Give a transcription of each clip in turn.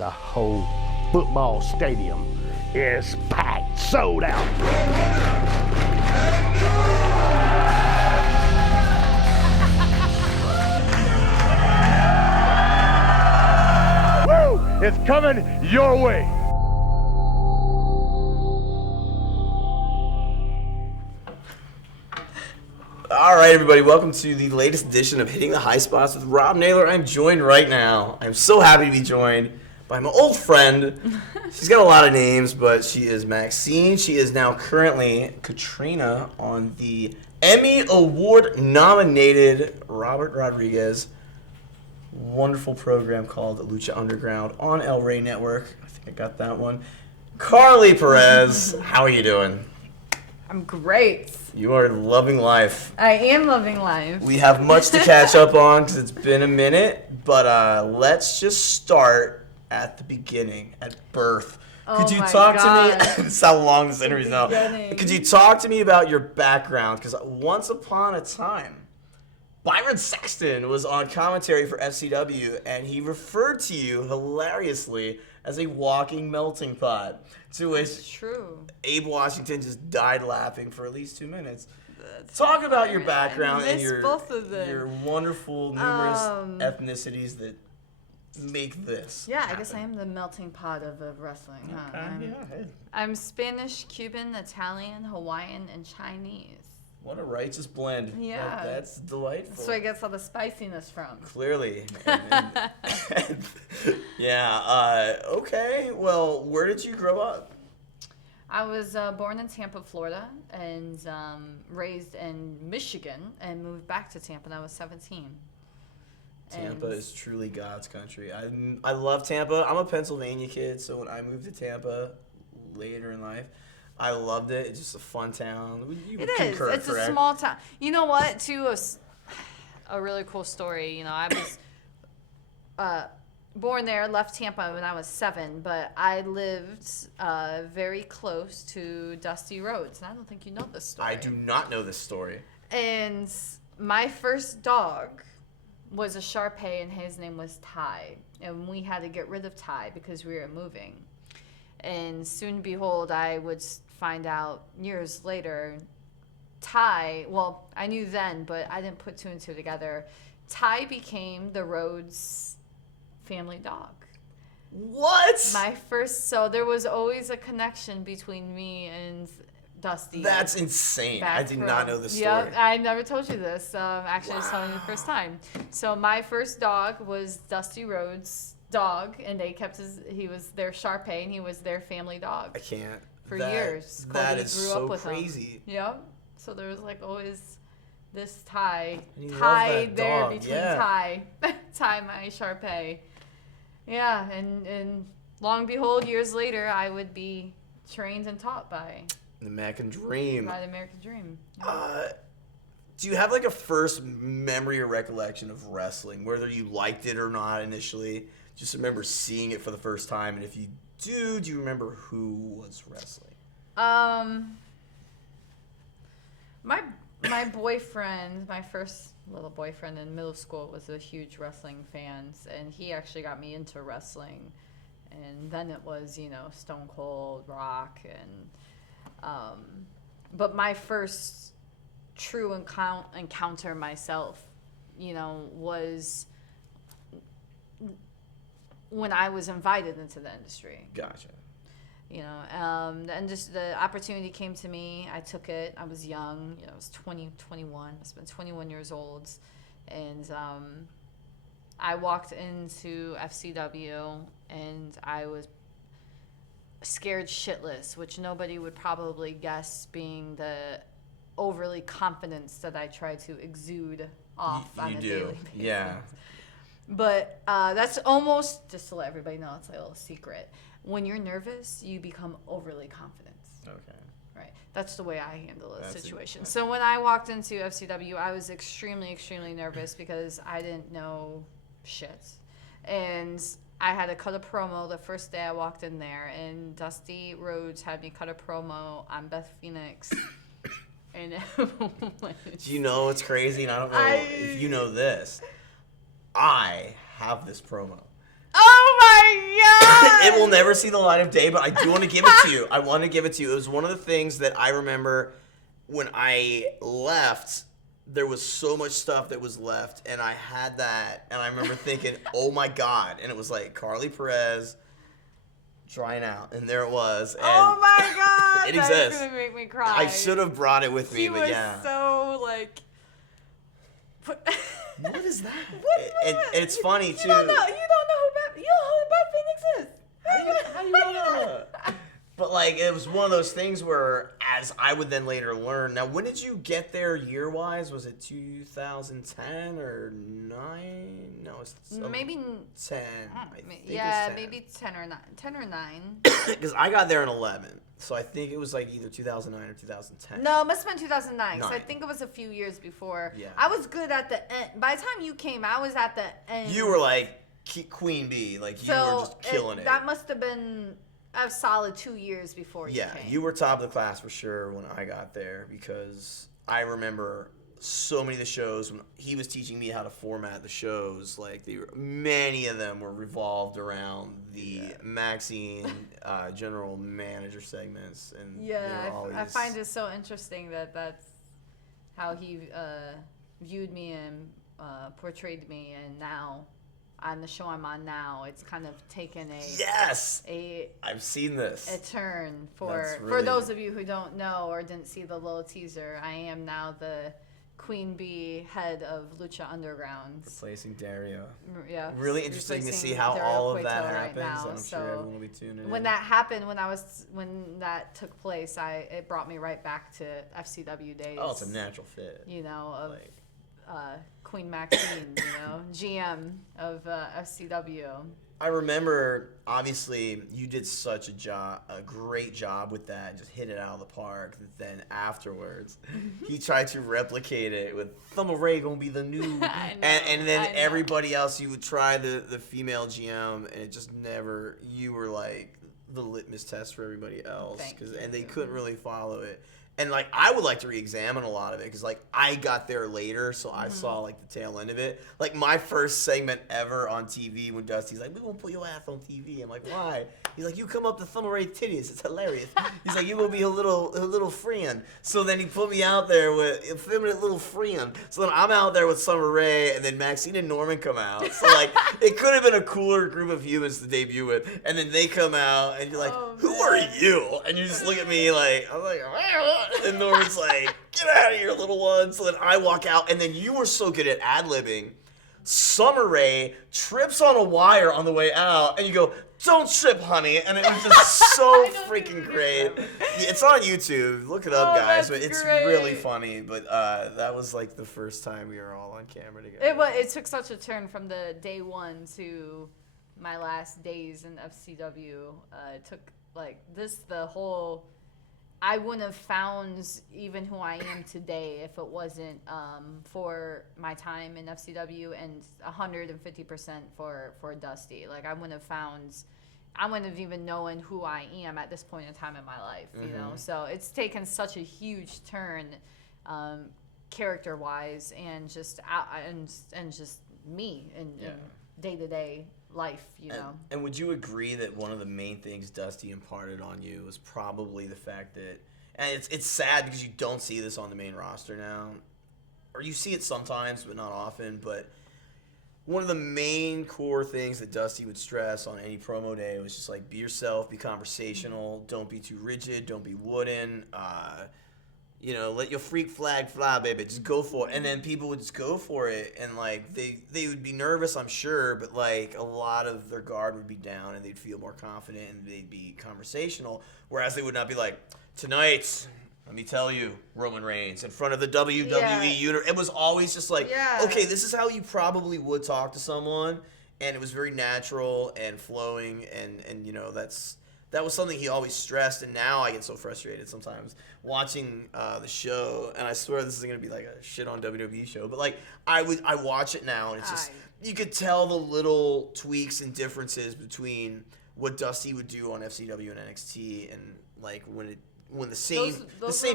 The whole football stadium is packed, sold out. Woo! It's coming your way. All right, everybody, welcome to the latest edition of Hitting the High Spots with Rob Naylor. I'm joined right now. I'm so happy to be joined by my old friend. She's got a lot of names, but she is Maxine. She is now currently Katrina on the Emmy Award-nominated Robert Rodriguez wonderful program called Lucha Underground on El Rey Network. I think I got that one. Karlee Perez, how are you doing? I'm great. You are loving life. I am loving life. We have much to catch up on because it's been a minute, but let's just start at the beginning, at birth. Could you talk to me? This is how long this interview is now. Could you talk to me about your background? Because once upon a time, Byron Sexton was on commentary for FCW, and he referred to you hilariously as a walking melting pot. To which true. Abe Washington just died laughing for at least 2 minutes. Talk about your background and your wonderful numerous ethnicities that make this. Yeah, happen. I guess I am the melting pot of wrestling. Huh? Okay, I'm Spanish, Cuban, Italian, Hawaiian, and Chinese. What a righteous blend. Yeah. That's delightful. That's where I get all the spiciness from. Clearly. Yeah. Okay. Well, where did you grow up? I was born in Tampa, Florida, and raised in Michigan, and moved back to Tampa when I was 17. Tampa is truly God's country. I love Tampa. I'm a Pennsylvania kid, so when I moved to Tampa later in life, I loved it. It's just a fun town. It is. It's a small town. You know what? Too, a really cool story. You know, I was born there, left Tampa when I was 7, but I lived very close to Dusty Rhodes, and I don't think you know this story. I do not know this story. And my first dog was a Shar-Pei, and his name was Ty, and we had to get rid of Ty because we were moving. And soon behold, I would find out years later, Ty, well, I knew then, but I didn't put 2 and 2 together. Ty became the Rhodes family dog. What? So there was always a connection between me and Dusty. That's insane. I did not know this story. Yep, I never told you this. Actually, I was telling you the first time. So my first dog was Dusty Rhodes' dog, and they kept he was their Shar-Pei, and he was their family dog. I can't. For years. That Cody is grew so up with crazy. Him. Yep. So there was like always this tie there dog. between Ty, my Shar-Pei. Yeah, and long behold, years later, I would be trained and taught by the American Dream. By the American Dream. Yeah. Do you have like a first memory or recollection of wrestling, whether you liked it or not initially? Just remember seeing it for the first time, and if you do you remember who was wrestling? My boyfriend, my first little boyfriend in middle school, was a huge wrestling fan, and he actually got me into wrestling. And then it was, Stone Cold, Rock, and but my first true encounter myself, was when I was invited into the industry. Gotcha. And just the opportunity came to me. I took it. I was young. I was 21. I was 21 years old. And I walked into FCW, and I was scared shitless, which nobody would probably guess, being the overly confidence that I try to exude off on a daily basis. Yeah. But that's almost, just to let everybody know, it's like a little secret. When you're nervous, you become overly confident. Okay. Right. That's the way I handle a situation. So when I walked into FCW, I was extremely, extremely nervous because I didn't know shit. And I had to cut a promo the first day I walked in there, and Dusty Rhodes had me cut a promo on Beth Phoenix. And do you know what's crazy? And I don't know if you know this. I have this promo. Oh my never seen the light of day, but I do want to give it to you. I want to give it to you. It was one of the things that I remember when I left. There was so much stuff that was left, and I had that, and I remember thinking, oh my God. And it was like Karlee, Perez, drying out, and there it was. And oh my God. it exists. That's going to make me cry. I should have brought it with me, but yeah. He was so, like... What is that? What? And it's funny, too. You don't know who Beth Phoenix is. How do you know that? But, like, it was one of those things where, as I would then later learn. Now, when did you get there year-wise? Was it 2010 or 9? No, it's maybe 10. Maybe 10 or 9. Because I got there in 11. So I think it was, like, either 2009 or 2010. No, it must have been 2009. Because I think it was a few years before. Yeah. I was good at the end. By the time you came, I was at the end. You were, like, Queen Bee. Like, you were just killing it. That must have been a solid 2 years before you came. Yeah, you were top of the class for sure when I got there, because I remember so many of the shows when he was teaching me how to format the shows. Like, many of them were revolved around the Maxine general manager segments. And I find it so interesting that that's how he viewed me and portrayed me, and now on the show I'm on now, it's kind of taken I've seen this. A turn for those of you who don't know or didn't see the little teaser. I am now the Queen Bee head of Lucha Underground. Replacing Dario. Yeah. Really interesting to see how all of that happens. Right now. I'm sure everyone will be tuning in. When that happened, when that took place, it brought me right back to FCW days. Oh, it's a natural fit. You know, of Queen Maxine, GM of FCW. I remember, obviously, you did such a great job with that, just hit it out of the park. Then afterwards, he tried to replicate it with Thumb of Ray gonna be the new, and then everybody else, you would try the female GM, and it just never. You were like the litmus test for everybody else, and they couldn't really follow it. And, like, I would like to re-examine a lot of it because, like, I got there later, so I saw, like, the tail end of it. Like, my first segment ever on TV when Dusty's like, we won't put your ass on TV. I'm like, why? He's like, you come up to Thumb of Ray titties. It's hilarious. He's like, you will be a little friend. So then he put me out there with a feminine little friend. So then I'm out there with Summer Rae, and then Maxine and Norman come out. So, like, it could have been a cooler group of humans to debut with. And then they come out, and you're like, who are you? And you just look at me like, I'm like, and Norman's like, get out of here, little one. So then I walk out, and then you were so good at ad-libbing. Summer Rae trips on a wire on the way out, and you go, don't trip, honey. And it was just so freaking great. It's on YouTube. Look it up, guys. It's really funny. But that was like the first time we were all on camera together. It took such a turn from the day one to my last days in FCW. It took the whole... I wouldn't have found even who I am today if it wasn't for my time in FCW and 150% for Dusty. Like, I wouldn't have even known who I am at this point in time in my life, you know? So it's taken such a huge turn character-wise and just me in day-to-day life, you know. And would you agree that one of the main things Dusty imparted on you was probably the fact that, and it's sad because you don't see this on the main roster now, or you see it sometimes but not often, but one of the main core things that Dusty would stress on any promo day was just like, be yourself, be conversational, don't be too rigid, don't be wooden, let your freak flag fly, baby. Just go for it. And then people would just go for it. And, like, they would be nervous, I'm sure. But, like, a lot of their guard would be down. And they'd feel more confident. And they'd be conversational. Whereas they would not be like, tonight, let me tell you, Roman Reigns, in front of the WWE universe. It was always just like, okay, this is how you probably would talk to someone. And it was very natural and flowing. And that was something he always stressed, and now I get so frustrated sometimes watching the show, and I swear this is going to be like a shit on WWE show, but like I watch it now, and it's just, you could tell the little tweaks and differences between what Dusty would do on FCW and NXT, and like when the same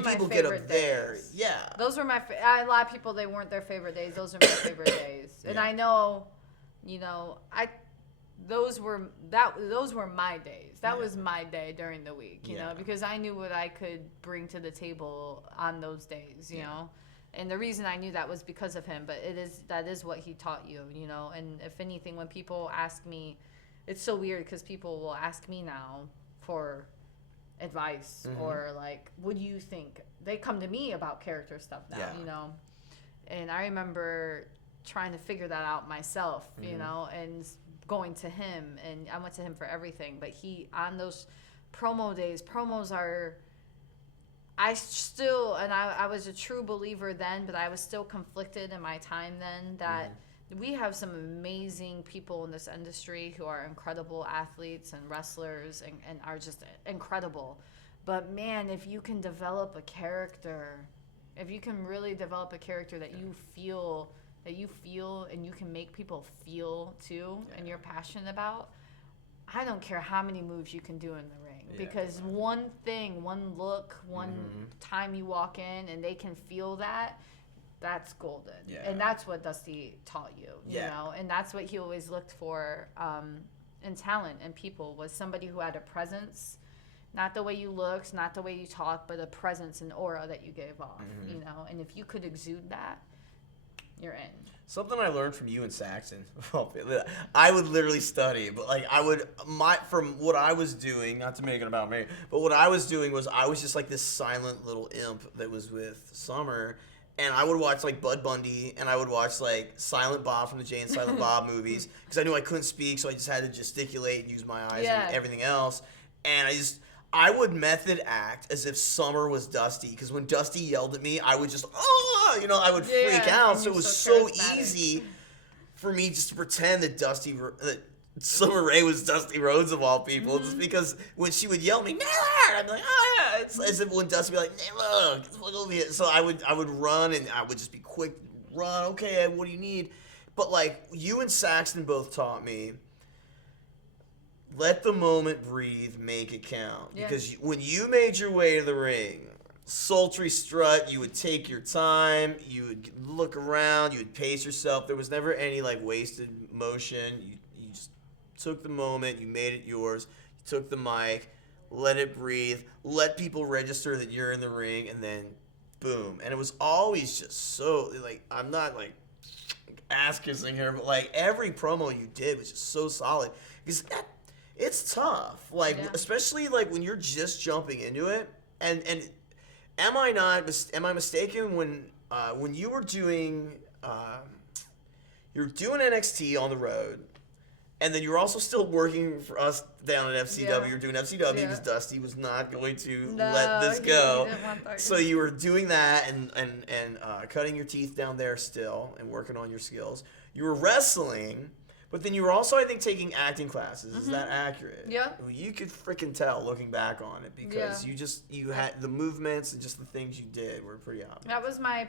people get up there. Yeah. Those were a lot of people, they weren't their favorite days. Those are my favorite days. And I know, those were my days. That was my day during the week, you know, because I knew what I could bring to the table on those days, you know. And the reason I knew that was because of him, but that is what he taught you, you know. And if anything, when people ask me, it's so weird because people will ask me now for advice or like, what do you think? They come to me about character stuff now, you know. And I remember trying to figure that out myself, you know, and going to him, and I went to him for everything. But he, on those promo days, promos are, I was a true believer then, but I was still conflicted in my time then that we have some amazing people in this industry who are incredible athletes and wrestlers and are just incredible. But man, if you can develop a character, if you can really develop a character that you feel and you can make people feel too and you're passionate about, I don't care how many moves you can do in the ring. Because one thing, one look, one time you walk in and they can feel that, that's golden. And that's what Dusty taught you, you know? And that's what he always looked for in talent and people, was somebody who had a presence. Not the way you looked, not the way you talked, but a presence and aura that you gave off, you know? And if you could exude that, you're in. Something I learned from you and Saxon, I would literally study, but like from what I was doing, not to make it about me, but what I was doing was I was just like this silent little imp that was with Summer, and I would watch like Bud Bundy, and I would watch like Silent Bob from the Jay and Silent Bob movies, because I knew I couldn't speak, so I just had to gesticulate and use my eyes and everything else, and I would method act as if Summer was Dusty, because when Dusty yelled at me, I would just, I would freak out. So it was so easy for me just to pretend that Summer Rae was Dusty Rhodes of all people, just because when she would yell at me, Naylor, I'd be like, it's as if when Dusty would be like, Naylor, get the fuck over here. So I would run, and I would just be quick, run, okay, what do you need? But like, you and Saxton both taught me, let the moment breathe, make it count. Because when you made your way to the ring, sultry strut, you would take your time, you would look around, you would pace yourself. There was never any like wasted motion. You just took the moment, you made it yours, you took the mic, let it breathe, let people register that you're in the ring, and then boom. And it was always just so, like, I'm not like ass kissing her, but like every promo you did was just so solid. Because it's tough, like especially like when you're just jumping into it. And am I mistaken when you were doing NXT on the road, and then you were also still working for us down at FCW. You're doing FCW because Dusty was not going to let this go. He didn't want that. So you were doing that and cutting your teeth down there still and working on your skills. You were wrestling. But then you were also, I think, taking acting classes. Is that accurate? Yeah. You could freaking tell looking back on it, because you had the movements and just the things you did were pretty obvious. That was my,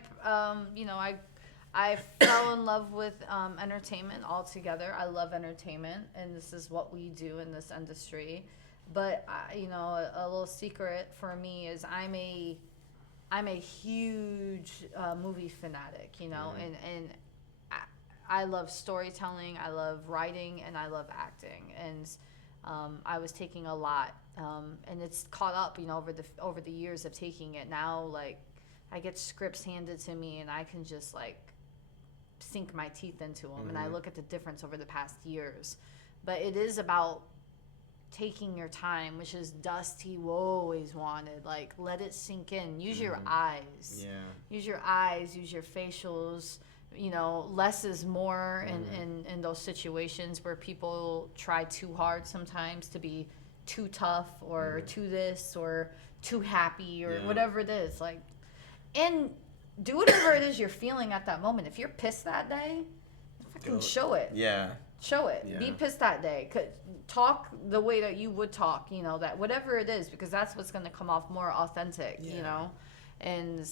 I fell in love with entertainment altogether. I love entertainment, and this is what we do in this industry. But a little secret for me is I'm a huge movie fanatic, and I love storytelling, I love writing, and I love acting. And I was taking a lot, and it's caught up, over the years of taking it. Now, like, I get scripts handed to me, and I can just like sink my teeth into them, and I look at the difference over the past years. But it is about taking your time, which is Dusty always wanted. Like, let it sink in. Use your eyes. Yeah. Use your eyes. Use your facials. Less is more in those situations where people try too hard sometimes to be too tough or too this or too happy or whatever it is. Like, and do whatever it is you're feeling at that moment. If you're pissed that day, fucking show it. Yeah. Show it. Yeah. Be pissed that day. Talk the way that you would talk, that whatever it is, because that's what's going to come off more authentic, And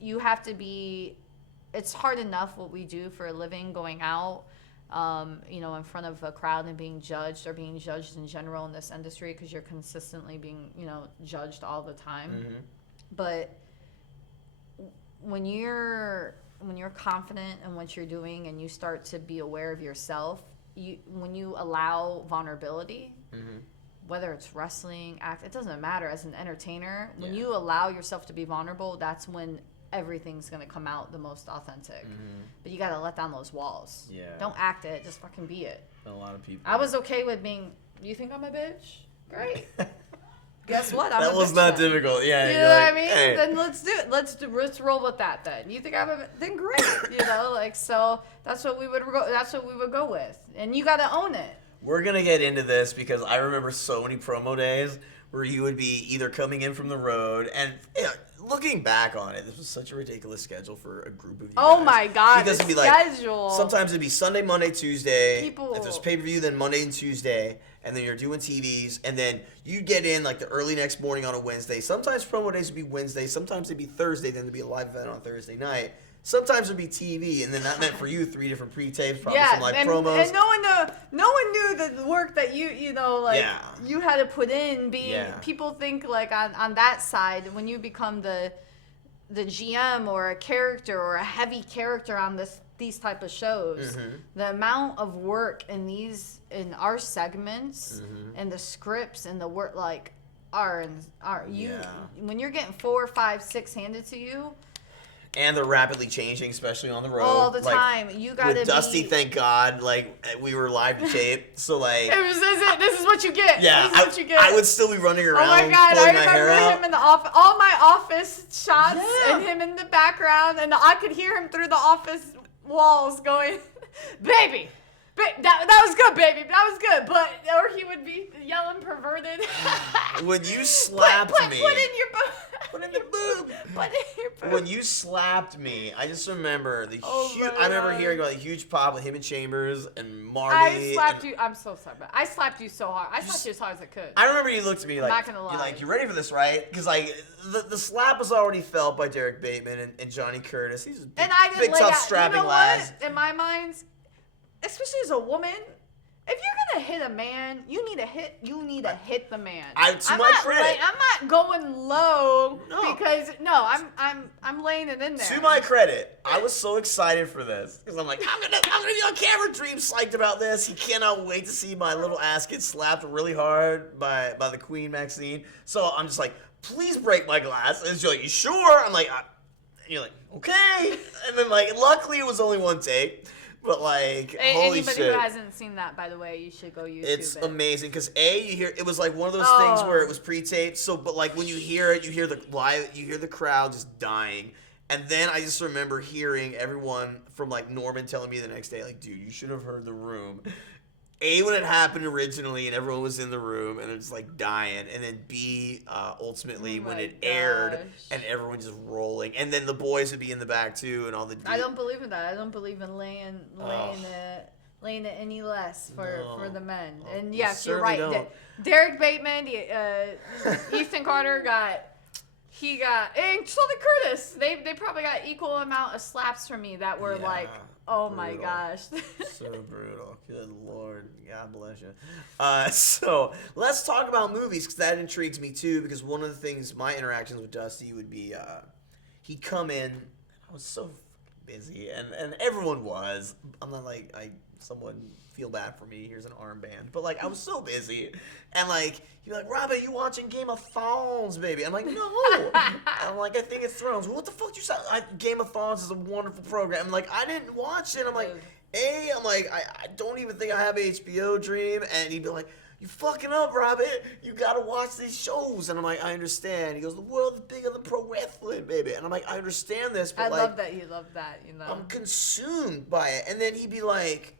you have to be, it's hard enough what we do for a living, going out, in front of a crowd and being judged, or being judged in general in this industry, because you're consistently being, judged all the time. But when you're you're confident in what you're doing and you start to be aware of yourself, when you allow vulnerability, whether it's wrestling, act, it doesn't matter. As an entertainer, when you allow yourself to be vulnerable, that's when everything's gonna come out the most authentic. But you gotta let down those walls. Don't act it, just fucking be it. A lot of people. I was okay with being. You think I'm a bitch? Great. Guess what? That was not difficult. Yeah. You know what I mean? Hey. Then let's do it. Let's roll with that. Then you think I'm a then great. You know, like so. That's what we would go. That's what we would go with. And you gotta own it. We're gonna get into this because I remember so many promo days where you would be either coming in from the road and looking back on it, this was such a ridiculous schedule for a group of you Oh guys. my God, because the it'd be schedule. Like, sometimes it'd be Sunday, Monday, Tuesday. People- If there's pay-per-view, then Monday and Tuesday. And then you're doing TVs. And then you get in like the early next morning on a Wednesday. Sometimes promo days would be Wednesday. Sometimes it'd be Thursday. Then there'd be a live event on Thursday night. Sometimes it'd be TV, and then that meant for you 3 different pre-tapes, probably some live promos. And no one knew the work that you know, like you had to put in. People think like on that side when you become the GM or a character or a heavy character on these type of shows, the amount of work in our segments and the scripts and the work like when you're getting 4, 5, 6 handed to you. And they're rapidly changing, especially on the road. All the like, time. You gotta with Dusty, thank God, like we were live to tape, so like this is what you get. Yeah, this is what you get. I would still be running around. Oh my God, pulling I my hair remember out. him in the office. All my office shots and him in the background, and I could hear him through the office walls going, "Baby, that was good, baby. That was good." But or he would be yelling perverted. When you slapped me, put in your boob. Put in the boob. Put in your boob. When you slapped me, I just remember the Oh huge. my I remember God. hearing about the huge pop with him and Chambers and Marty. I slapped you. I'm so sorry, but I slapped you so hard. I slapped you as hard as I could. I remember you looked at me like, not gonna lie. you're like, you ready for this, right? Because like the slap was already felt by Derek Bateman and Johnny Curtis. He's a big, And I didn't big lay tough, out. strapping You know lads. what? In my mind, especially as a woman, if you're gonna hit a man, you need to hit the man. To my credit, I'm not going low No. because I'm laying it in there. to my credit, I was so excited for this because I'm like, I'm gonna be on camera. Dream psyched about this. He cannot wait to see my little ass get slapped really hard by the Queen Maxine. So I'm just like, please break my glass. And she's like, you sure? I'm like, and you're like, okay. And then like, luckily it was only one take. But like, holy Anybody shit. who hasn't seen that, by the way, you should go YouTube It's it. amazing because you hear it was like one of those things where it was pre-taped. So, but like when you hear it, you hear the crowd just dying, and then I just remember hearing everyone from like Norman telling me the next day, like, dude, you should have heard the room. When it happened originally and everyone was in the room and it's like dying, and then B, ultimately when it aired and everyone just rolling, and then the boys would be in the back too and all the. I don't believe in that. I don't believe in laying it any less for the men. And yes, you're right. Don't. Derek Bateman, Ethan Carter and so did Curtis. They probably got equal amount of slaps from me that were like, oh my gosh. So brutal. Good Lord. God bless you. So let's talk about movies because that intrigues me too, because one of the things, my interactions with Dusty would be, he'd come in, I was so busy, and everyone was. I'm not like, someone feel bad for me, here's an armband. But like, I was so busy. And like, he'd be like, Rob, are you watching Game of Thrones, baby? I'm like, no. I'm like, I think it's Thrones. Well, what the fuck you sound? Game of Thrones is a wonderful program. I'm like, I didn't watch it. I'm like, I don't even think I have HBO Dream. And he'd be like, you fucking up, Robert. You gotta watch these shows. And I'm like, I understand. He goes, the world is bigger than pro wrestling, baby. And I'm like, I understand this, but I like, love that you love that, you know. I'm consumed by it. And then he'd be like,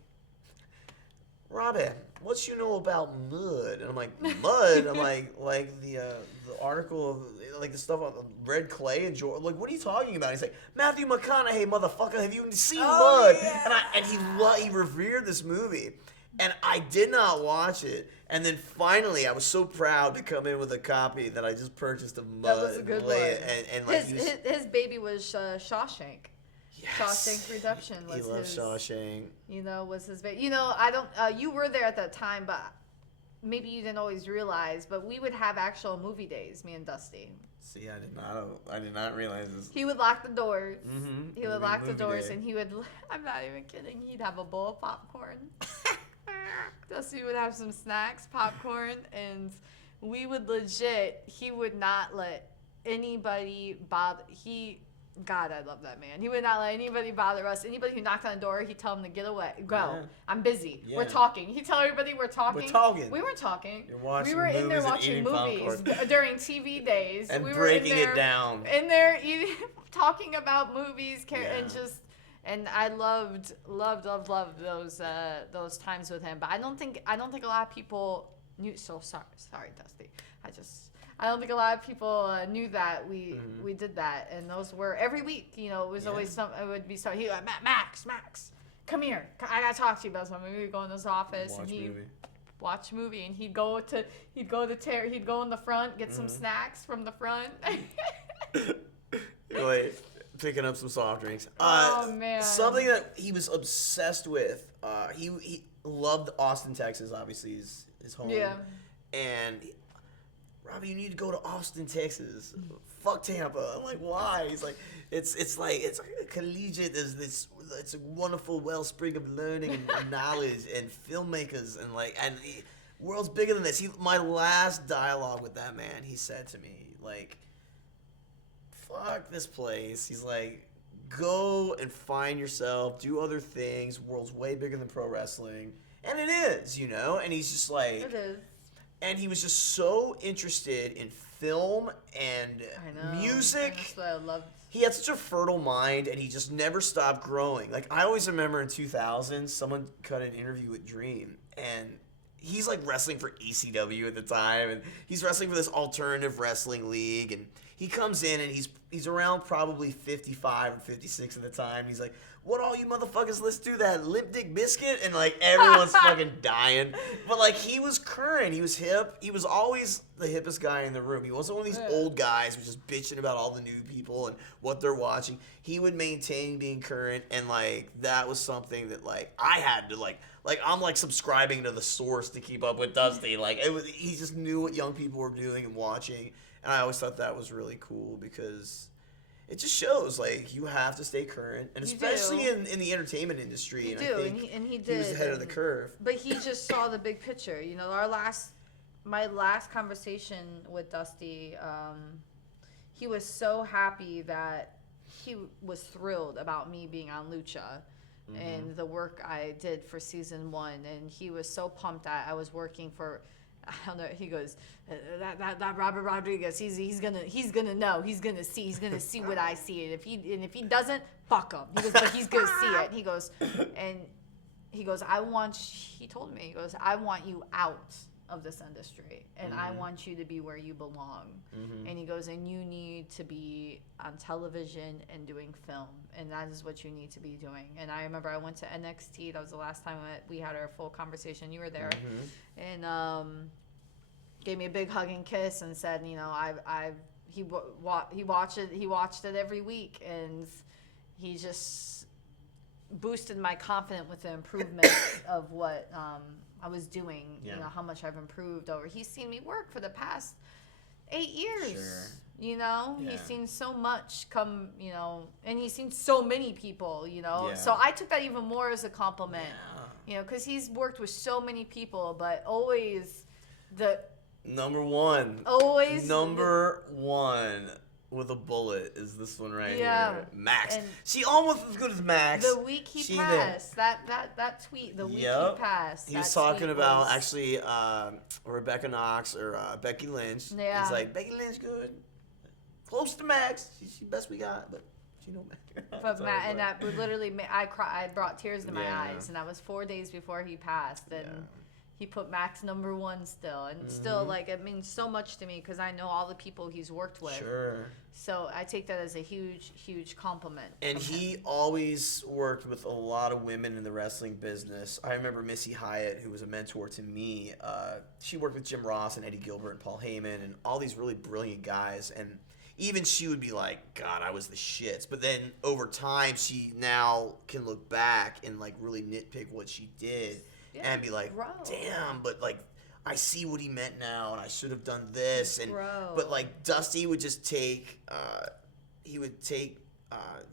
Robin, what you know about mud? And I'm like, mud? I'm like the article of like the stuff on red clay and George. Like, what are you talking about? He's like, Matthew McConaughey, motherfucker, have you seen Mud? Yeah. And he revered this movie, and I did not watch it. And then finally, I was so proud to come in with a copy that I just purchased of Mud. That was a good one. And like his baby was Shawshank. yes. Shawshank Redemption was he loves his. Shawshank. You know, was his baby. You know, I don't. You were there at that time, but maybe you didn't always realize, but we would have actual movie days, me and Dusty. See, I did not realize this. He would lock the doors. Mm-hmm. He would lock the doors, day. and he would. I'm not even kidding. He'd have a bowl of popcorn. Dusty would have some snacks, popcorn, and we would legit. He would not let anybody bother. God, I love that man. He would not let anybody bother us. Anybody who knocked on the door, he'd tell them to get away. Go. Yeah. I'm busy. Yeah. We're talking. He'd tell everybody we're talking. We're talking. We weren't talking. You're watching we were in there movies and watching eating movies popcorn. during TV days. And we breaking were in there, it down. In there eating, talking about movies, Yeah. and just. And I loved those times with him. But I don't think a lot of people knew. So sorry, Dusty. I don't think a lot of people knew that we did that, and those were every week. You know, it was always something. It would be so. He like Max, come here. I gotta talk to you about something. We would go in his office and he'd watch a movie, and he'd go in the front, get some snacks from the front. Like picking up some soft drinks. Oh man! Something that he was obsessed with. He loved Austin, Texas. Obviously, his home. Yeah. And Robbie, you need to go to Austin, Texas. Fuck Tampa. I'm like, why? He's like, it's like collegiate. It's a wonderful wellspring of learning and knowledge and filmmakers and world's bigger than this. My last dialogue with that man, he said to me like, fuck this place. He's like, go and find yourself, do other things. World's way bigger than pro wrestling, and it is, you know. And he's just like, It is. and he was just so interested in film and music. That's what I loved. He had such a fertile mind, and he just never stopped growing. Like, I always remember in 2000, someone cut an interview with Dream, and he's like wrestling for ECW at the time, and he's wrestling for this alternative wrestling league, and he comes in, and he's around probably 55 or 56 at the time. He's like, what all you motherfuckers listen to, that Limp Dick Biscuit? And like everyone's fucking dying. But like he was current, he was hip, he was always the hippest guy in the room. He wasn't one of these old guys who's just bitching about all the new people and what they're watching. He would maintain being current, and like that was something that like I had to like I'm like subscribing to the source to keep up with Dusty. Like he just knew what young people were doing and watching, and I always thought that was really cool because it just shows like you have to stay current, and especially in the entertainment industry. You and do, I think and he did. He was ahead of the curve. But he just saw the big picture. You know, my last conversation with Dusty, he was so happy that he was thrilled about me being on Lucha and the work I did for season 1, and he was so pumped that I was working for. I don't know. He goes, that Robert Rodriguez. He's gonna know. He's gonna see what I see. And if he doesn't, fuck him. He goes, but he's gonna see it. He goes, he told me, he goes, I want you out of this industry, and I want you to be where you belong. And he goes, and you need to be on television and doing film, and that is what you need to be doing. And I remember I went to NXT. That was the last time we had our full conversation. You were there, and gave me a big hug and kiss, and said, you know, he watched it every week, and he just boosted my confidence with the improvement of what I was doing. Yeah. You know, how much I've improved over. He's seen me work for the past 8 years. Sure. You know, Yeah. he's seen so much come, you know, and he's seen so many people, you know. Yeah. So I took that even more as a compliment, Yeah. you know, because he's worked with so many people, but always the Number one with a bullet is this one right here. Max. And she almost as good as Max. the week he passed, that tweet, the week he passed. He was that talking tweet about was- actually Rebecca Knox or Becky Lynch. Yeah. He's like, Becky Lynch good. Close to Max. She best we got, but she know Max. But So Matt, it's and like- that would literally, I brought tears to my Yeah. eyes, and that was 4 days before he passed, and Yeah. he put Max number 1 still, and still, like, it means so much to me because I know all the people he's worked with. Sure. So I take that as a huge, huge compliment. And from he him. always worked with a lot of women in the wrestling business. I remember Missy Hyatt, who was a mentor to me. She worked with Jim Ross and Eddie Gilbert and Paul Heyman and all these really brilliant guys. And even she would be like, God, I was the shits. But then over time, she now can look back and like really nitpick what she did and be like, grow. damn, but like, I see what he meant now, and I should have done this. And Bro. but like Dusty would just take,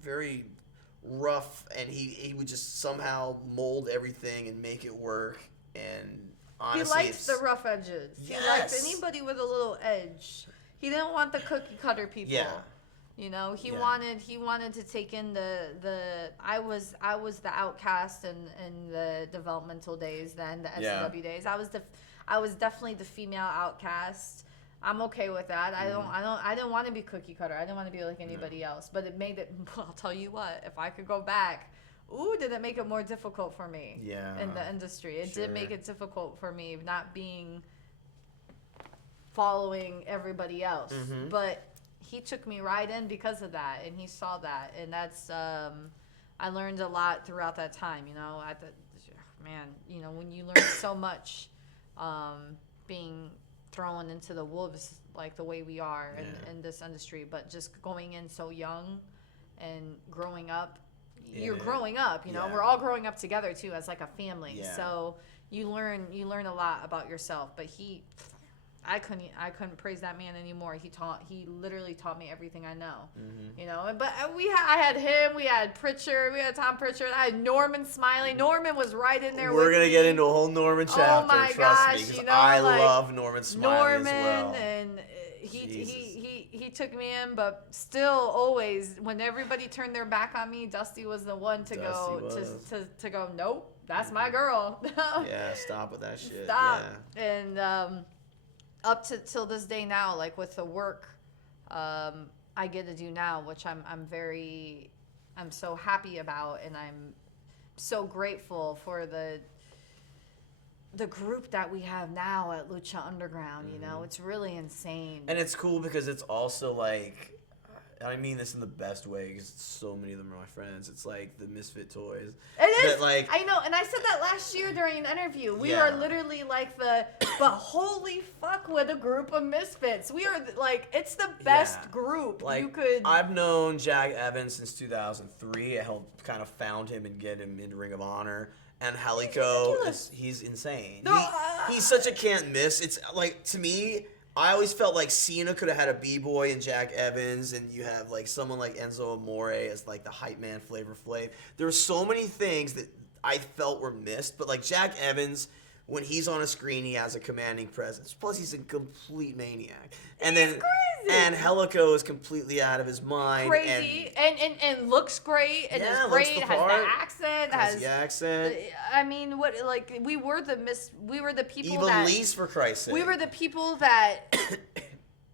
very rough, and he would just somehow mold everything and make it work. And honestly, he likes the rough edges. Yes. He likes anybody with a little edge. He didn't want the cookie cutter people. Yeah. You know, he wanted to take in the I was the outcast in the developmental days then, the SCW days. I was definitely the female outcast. I'm okay with that. I didn't want to be cookie cutter. I didn't want to be like anybody else. But it made it, I'll tell you what, if I could go back, did it make it more difficult for me in the industry. It did make it difficult for me not being following everybody else. Mm-hmm. But he took me right in because of that, and he saw that, and that's I learned a lot throughout that time. You know, when you learn so much, being thrown into the wolves like the way we are in this industry, but just going in so young and growing up. You're growing up, you know. We're all growing up together too, as like a family. Yeah. So you learn a lot about yourself. But I couldn't praise that man anymore. He literally taught me everything I know. Mm-hmm. You know, but I had him, we had Pritchard, we had Tom Pritchard, I had Norman Smiley. Norman was right in there. We're gonna get into a whole Norman chapter. Oh my gosh, me, you know, I love Norman Smiley as well. And he took me in, but still always when everybody turned their back on me, Dusty was the one to go. Nope, that's my girl. Yeah, stop with that shit. Stop. Yeah. And up to till this day now, like with the work I get to do now, which I'm so happy about, and I'm so grateful for the group that we have now at Lucha Underground. You know, it's really insane. And it's cool because it's also like, and I mean this in the best way because so many of them are my friends. It's like the Misfit toys. It is. Like, I know, and I said that last year during an interview. We are literally like but holy fuck, with a group of misfits. We are like, it's the best group like, you could. I've known Jack Evans since 2003. I helped kind of found him and get him into Ring of Honor. And Helico, he's insane. No, he's such a can't miss. It's like, to me, I always felt like Cena could have had a B-boy and Jack Evans, and you have like someone like Enzo Amore as like the hype man, Flavor Flav. There were so many things that I felt were missed, but like Jack Evans, when he's on a screen, he has a commanding presence. Plus, he's a complete maniac. And he's crazy. And Helico is completely out of his mind. Crazy. And looks great. And is great. Has the accent. Has the accent. I mean, we were the people Even that... Lee's, for Christ's sake. We were the people that...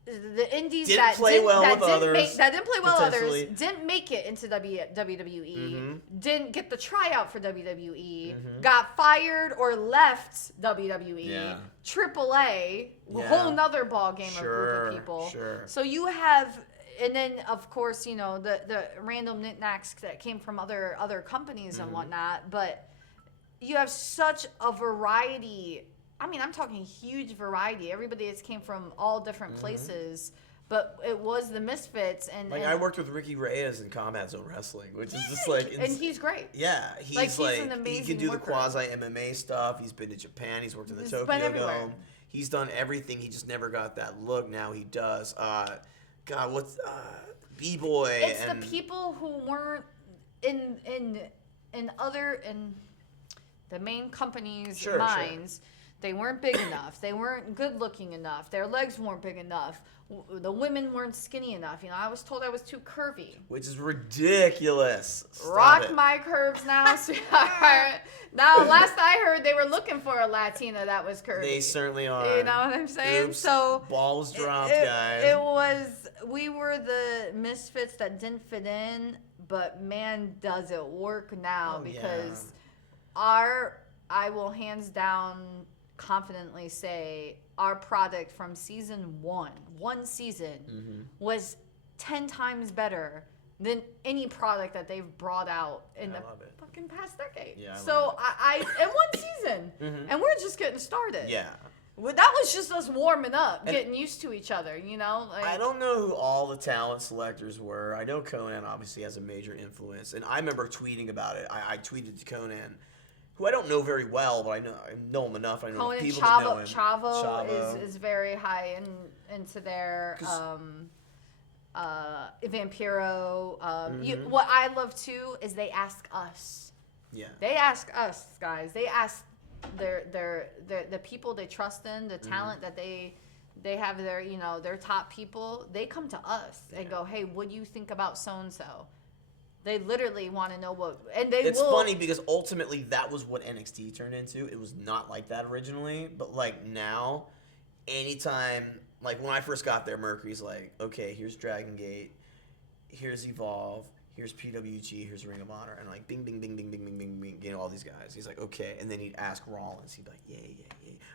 the indies didn't that play well with others, didn't make it into WWE, mm-hmm. didn't get the tryout for WWE, mm-hmm. got fired or left WWE, AAA, whole nother ball game of group of people. Sure. So you have, and then of course, you know, the random knickknacks that came from other companies and whatnot, but you have such a variety. I mean, I'm talking huge variety. Everybody has came from all different places, but it was the Misfits. And I worked with Ricky Reyes in Combat Zone Wrestling, which is just like... And he's great. Yeah, he's an amazing he can do the quasi-MMA stuff. He's been to Japan. He's worked in the Tokyo Dome. He's done everything. He just never got that look. Now he does. God, what's... B-Boy. It's the people who weren't in the main companies' minds... Sure. They weren't big enough. They weren't good looking enough. Their legs weren't big enough. The women weren't skinny enough. You know, I was told I was too curvy. Which is ridiculous. Rock my curves now, sweetheart. Now, last I heard, they were looking for a Latina that was curvy. They certainly are. You know what I'm saying? Oops, so balls dropped, guys. We were the misfits that didn't fit in, but man, does it work now because I will hands down confidently say our product from season one season was 10 times better than any product that they've brought out in the fucking past decade. Yeah, so I in one season, and we're just getting started. Yeah. That was just us warming up, getting used to each other, you know? Like, I don't know who all the talent selectors were. I know Conan obviously has a major influence, and I remember tweeting about it. I tweeted to Conan, who I don't know very well, but I know him enough. I know Conan people that know him. Chavo is very high into their Vampiro. What I love too is they ask us. Yeah. They ask us, guys. They ask the people they trust in, the talent that they have, their top people. They come to us and go, hey, what do you think about so and so? They literally want to know It's funny because ultimately that was what NXT turned into. It was not like that originally, but like now, anytime, like when I first got there, Mercury's like, okay, here's Dragon Gate, here's Evolve, here's PWG, here's Ring of Honor, and like bing, bing, bing, bing, bing, bing, bing, bing, all these guys. He's like, okay, and then he'd ask Rollins, he'd be like, yeah,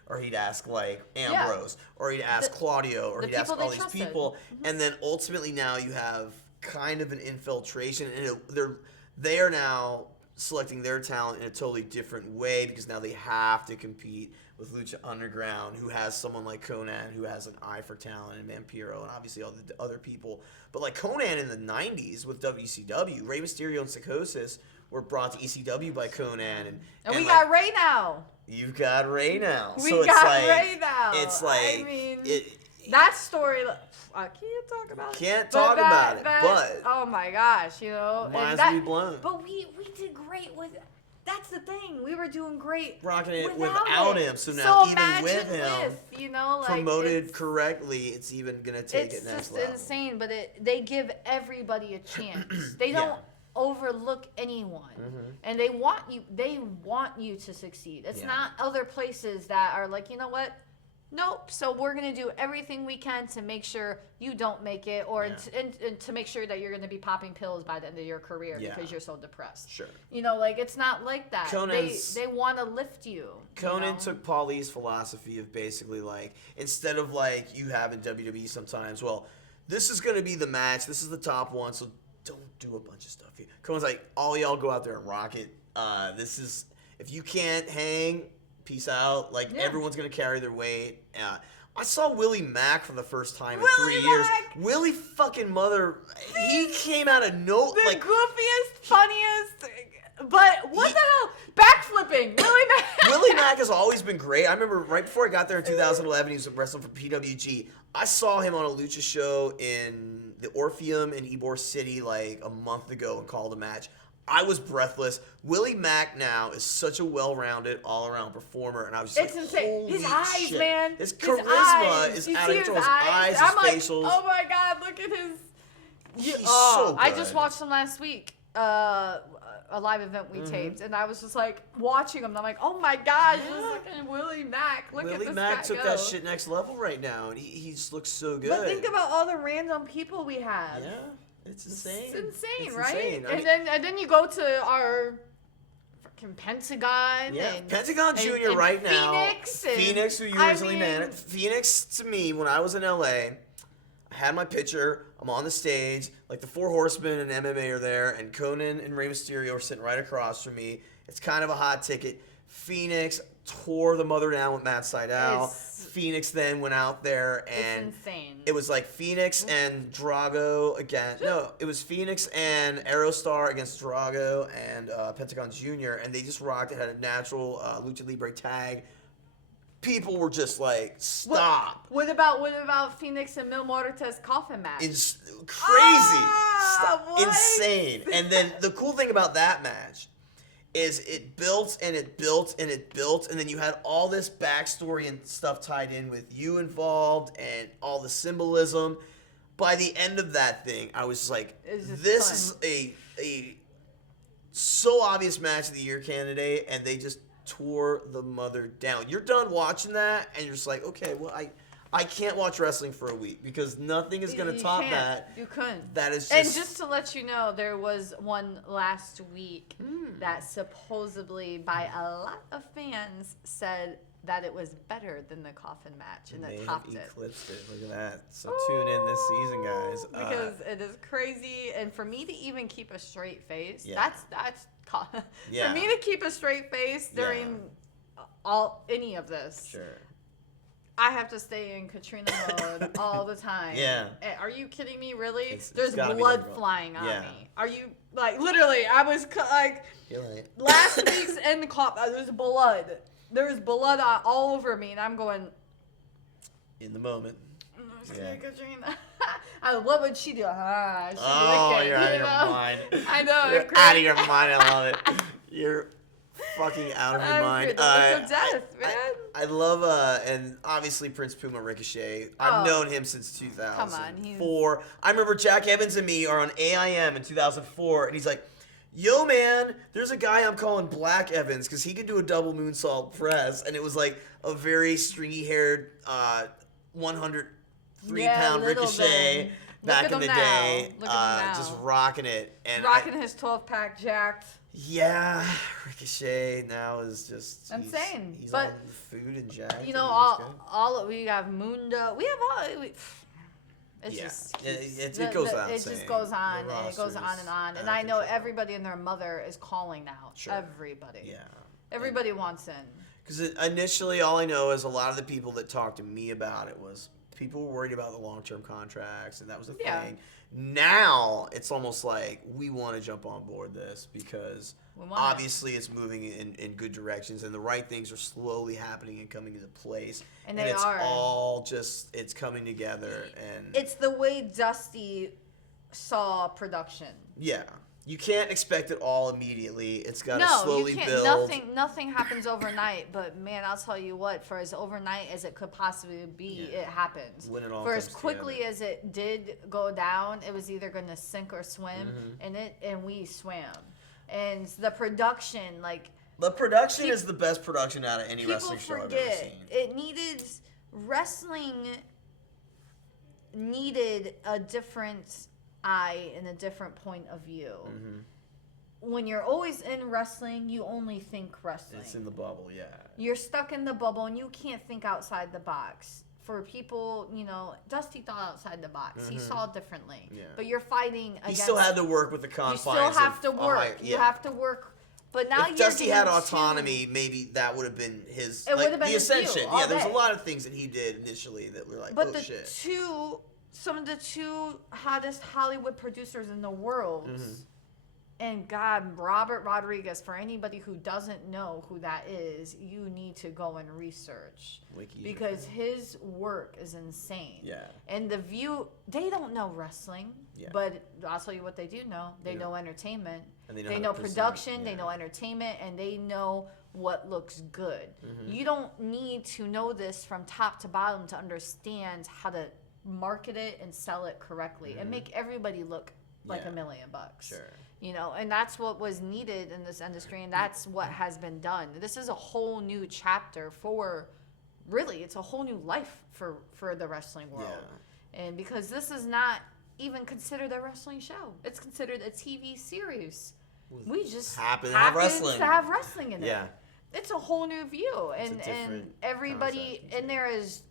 or he'd ask like Ambrose, or he'd ask Claudio, or he'd ask all these people, and then ultimately now you have kind of an infiltration, and they are now selecting their talent in a totally different way because now they have to compete with Lucha Underground, who has someone like Conan, who has an eye for talent, and Vampiro, and obviously all the other people. But like Conan in the 90s with WCW, Rey Mysterio and Psychosis were brought to ECW by Conan. And we got Rey now. You've got Rey now. We got Rey now. It's like... I mean, that story... I can't talk about it. Can't talk about it, but... Oh my gosh, Minds will be blown. But we did great with... That's the thing. We were doing great rocking it without him. So now even with him, promoted correctly, it's even going to take it next level. It's just insane, but they give everybody a chance. They don't overlook anyone. And they want you to succeed. It's not other places that are like, you know what? Nope. So we're going to do everything we can to make sure you don't make it, or and to make sure that you're going to be popping pills by the end of your career because you're so depressed. Sure. Like it's not like that. They want to lift you. Conan took Paul Lee's philosophy of basically like, instead of like you have in WWE sometimes, well, this is going to be the match. This is the top one. So don't do a bunch of stuff here. Conan's like, all y'all go out there and rock it. This is, if you can't hang, peace out. Like, everyone's going to carry their weight. I saw Willie Mack for the first time in 3 years. Willie fucking mother. He came out of the goofiest, funniest. But what the hell? Backflipping. Willie Mack. Willie Mack has always been great. I remember right before I got there in 2011, he was wrestling for PWG. I saw him on a lucha show in the Orpheum in Ybor City like a month ago and called a match. I was breathless. Willie Mack now is such a well-rounded, all-around performer, and I was just insane. His eyes, shit. man. His charisma is out of control. His eyes, his facials. Like, oh my God, look at his. He's so good. I just watched him last week. A live event we taped, and I was just like watching him. And I'm like, oh my God, look at Willie Mack. Look at this guy. Willie Mack took that shit next level right now, and he just looks so good. But think about all the random people we have. Yeah. It's insane. It's insane, right? And then you go to our freaking Pentagon. Yeah, and, Pentagon Jr. right now. Phoenix, who you originally managed. Phoenix, to me, when I was in LA, I had my picture. I'm on the stage. Like the Four Horsemen and MMA are there, and Conan and Rey Mysterio are sitting right across from me. It's kind of a hot ticket. Phoenix tore the mother down with Matt Sydal. Phoenix then went out there and it's insane. It was like Phoenix and Drago again. No, it was Phoenix and Aerostar against Drago and Pentagon Jr. And they just rocked. It had a natural Lucha Libre tag. People were just like, stop. What about Phoenix and Mil Muertes coffin match? It's crazy. Insane. And then the cool thing about that match is it built and it built and it built, and then you had all this backstory and stuff tied in with you involved and all the symbolism. By the end of that thing, I was like, this is a so obvious match of the year candidate, and they just tore the mother down. You're done watching that, and you're just like, okay, well, I can't watch wrestling for a week because nothing is going to top that. You couldn't. That is just... And just to let you know, there was one last week that supposedly by a lot of fans said that it was better than the coffin match, and it topped it. Eclipsed it. Look at that. So tune in this season, guys. Because it is crazy, and for me to even keep a straight face, that's for me to keep a straight face during any of this. Sure. I have to stay in Katrina mode all the time. Yeah. Are you kidding me? Really? It's There's gotta be blood difficult. flying on Yeah. me. Are you like literally? I was like You're like, last week's end cop. There's blood. There's blood all over me, and I'm going. in the moment. Yeah. Katrina. What would she do? She'd Oh, lick it, you're out of you your know? mind. I know. You're I'm out of your mind. I love it. You're fucking out of your mind. It's death, man. I love, and obviously Prince Puma Ricochet. I've known him since 2004. I remember Jack Evans and me are on AIM in 2004, and he's like, yo, man, there's a guy I'm calling Black Evans because he could do a double moonsault press, and it was like a very stringy-haired 103-pound little Ricochet Ben. back Look in at the him now. day, Look at him now. just rocking it. And Rocking his 12-pack jacked. yeah, Ricochet now is just Insane, He's but, on food and jack. You know, we have Mundo. We have all. It's Yeah. just It goes on. It just goes on, and it goes on rosters and on. And out I of know control. everybody and their mother is calling now. Sure. Everybody. Yeah. Everybody wants in. Because initially, all I know is a lot of the people that talked to me about it was people were worried about the long-term contracts, and that was the Yeah. thing. Now it's almost like we want to jump on board this because obviously it's moving in good directions, and the right things are slowly happening and coming into place. And they it's are. all just it's coming together, and It's the way Dusty saw production. yeah. You can't expect it all immediately. It's got to No, slowly you can't. build. Nothing happens overnight. But man, I'll tell you what. For as overnight as it could possibly be, Yeah. it happens. When it all for as comes quickly together. as it did go down, it was either going to sink or swim, Mm-hmm. and we swam. And the production, like The production is the best production out of any people wrestling show I've ever forget, seen. it needed wrestling needed a different eye and a different point of view. When you're always in wrestling, you only think wrestling. It's in the bubble, yeah. You're stuck in the bubble and you can't think outside the box. For people, Dusty thought outside the box. He saw it differently. Yeah. But you're fighting against... He still had to work with the You confines. still have to of work. You have to work. But now if you're Dusty had getting autonomy, maybe that would have been his. It would have been the his view ascension. all Yeah, there's a day. lot of things that he did initially that were like, But oh the shit. some of the two hottest Hollywood producers in the world, Mm-hmm. and God, Robert Rodriguez. For anybody who doesn't know who that is, you need to go and research Wiki because his work is insane. Yeah. And the View, they don't know wrestling, Yeah. but I'll tell you what they do know. They Yeah. know entertainment. And they know They how know to present, production. They yeah. know entertainment, and they know what looks good. Mm-hmm. You don't need to know this from top to bottom to understand how to market it and sell it correctly and make everybody look like Mm-hmm. Yeah. $1 million bucks. Sure. And that's what was needed in this industry, and that's what has been done. This is a whole new chapter it's a whole new life for the wrestling world. Yeah. And because this is not even considered a wrestling show, it's considered a TV series. We just happen to have wrestling. to have wrestling in it. Yeah. It's a whole new view, It's a and different everybody concept, in there is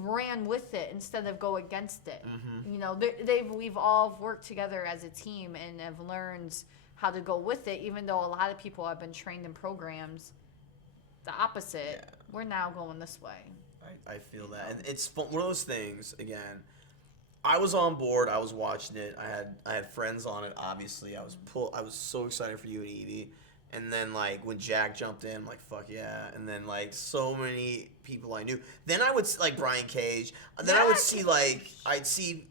ran with it instead of go against it. Mm-hmm. We've all worked together as a team and have learned how to go with it. Even though a lot of people have been trained in programs, the opposite. Yeah. We're now going this way. I feel that, and it's one of those things. Again, I was on board. I was watching it. I had friends on it. Obviously, I was so excited for you and Evie. And then when Jack jumped in, I'm like fuck yeah. And then so many people I knew. Then I would like Brian Cage. Then I would see I'd see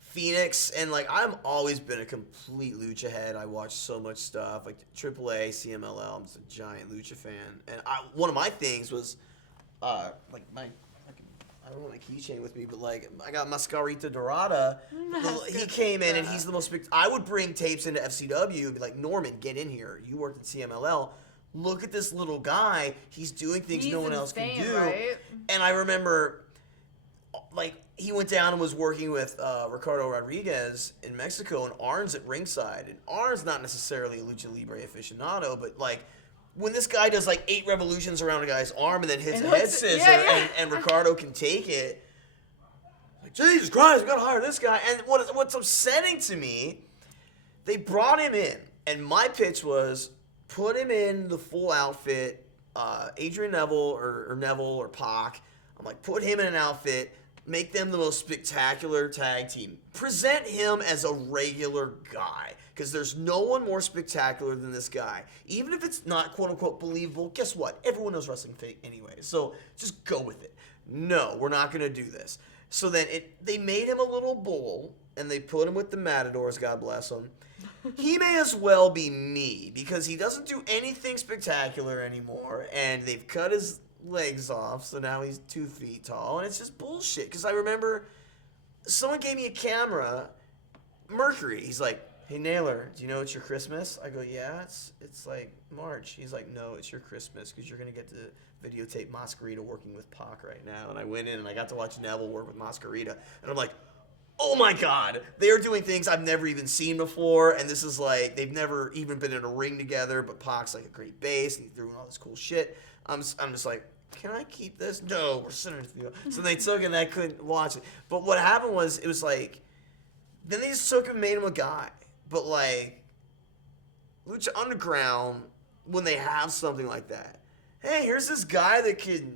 Phoenix, and I've always been a complete lucha head. I watch so much stuff like AAA, CMLL. I'm just a giant lucha fan. And one of my things was I don't want a keychain with me, but I got Mascarita Dorada. He came in and he's the most big. I would bring tapes into FCW and be like, Norman, get in here. You worked at CMLL. Look at this little guy. He's doing things no one else can insane, do. right? And I remember, he went down and was working with Ricardo Rodriguez in Mexico, and Arn's at ringside. And Arn's not necessarily a lucha libre aficionado, but when this guy does 8 revolutions around a guy's arm and then hits a head scissor, and Ricardo can take it, Jesus Christ, we gotta hire this guy. And what's upsetting to me, they brought him in, and my pitch was put him in the full outfit, Adrian Neville or Neville or Pac, I'm like, put him in an outfit, make them the most spectacular tag team. Present him as a regular guy, because there's no one more spectacular than this guy. Even if it's not quote-unquote believable, guess what? Everyone knows wrestling fake anyway, so just go with it. No, we're not going to do this. So then they made him a little bull, and they put him with the Matadors, God bless him. He may as well be me, because he doesn't do anything spectacular anymore, and they've cut his legs off, so now he's 2 feet tall, and it's just bullshit. Because I remember someone gave me a camera, Mercury. He's like, hey, Naylor, do you know it's your Christmas? I go, yeah, it's like March. He's like, no, it's your Christmas, because you're going to get to videotape Masquerita working with Pac right now. And I went in, and I got to watch Neville work with Masquerita, and I'm like, oh my God, they are doing things I've never even seen before, and this is like, they've never even been in a ring together, but Pac's like a great bass, and he's doing all this cool shit. I'm just like, can I keep this? No, we're sending it to you. So they took it, and I couldn't watch it. But what happened was, it was like, then they just took him and made him a guy. But like, Lucha Underground, when they have something like that, hey, here's this guy that can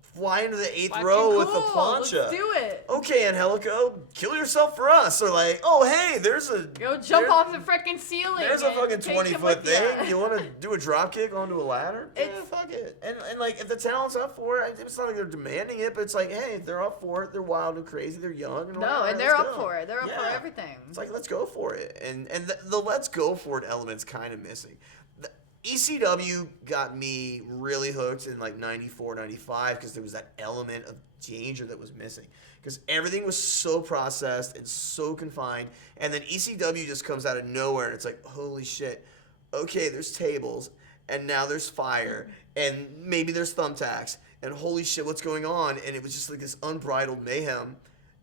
fly into the 8th Fucking row with cool. a plancha. Let's do it. Okay, Angelico, kill yourself for us. Or like, oh, hey, there's a... Go jump off the freaking ceiling. There's a fucking take him 20-foot with ya. thing. You want to do a drop kick onto a ladder? Yeah, It's- fuck it. And like, if the talent's up for it, it's not like they're demanding it, but it's like, hey, if they're up for it, they're wild and crazy, they're young. And No, whatever, and they're let's up go. for it. They're up for Yeah. everything. It's like, let's go for it. And the let's go for it element's kind of missing. The ECW got me really hooked in like 94, 95 because there was that element of danger that was missing. Because everything was so processed and so confined. And then ECW just comes out of nowhere and it's like, holy shit. Okay, there's tables. And now there's fire. And maybe there's thumbtacks. And holy shit, what's going on? And it was just like this unbridled mayhem.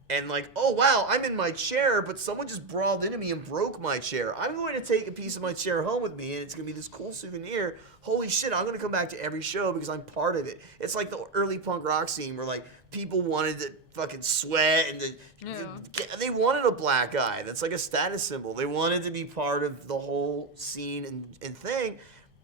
And like, oh wow, I'm in my chair, but someone just brawled into me and broke my chair. I'm going to take a piece of my chair home with me, and it's going to be this cool souvenir. Holy shit, I'm going to come back to every show because I'm part of it. It's like the early punk rock scene where like people wanted to fucking sweat and they wanted a black guy. That's like a status symbol. They wanted to be part of the whole scene and thing.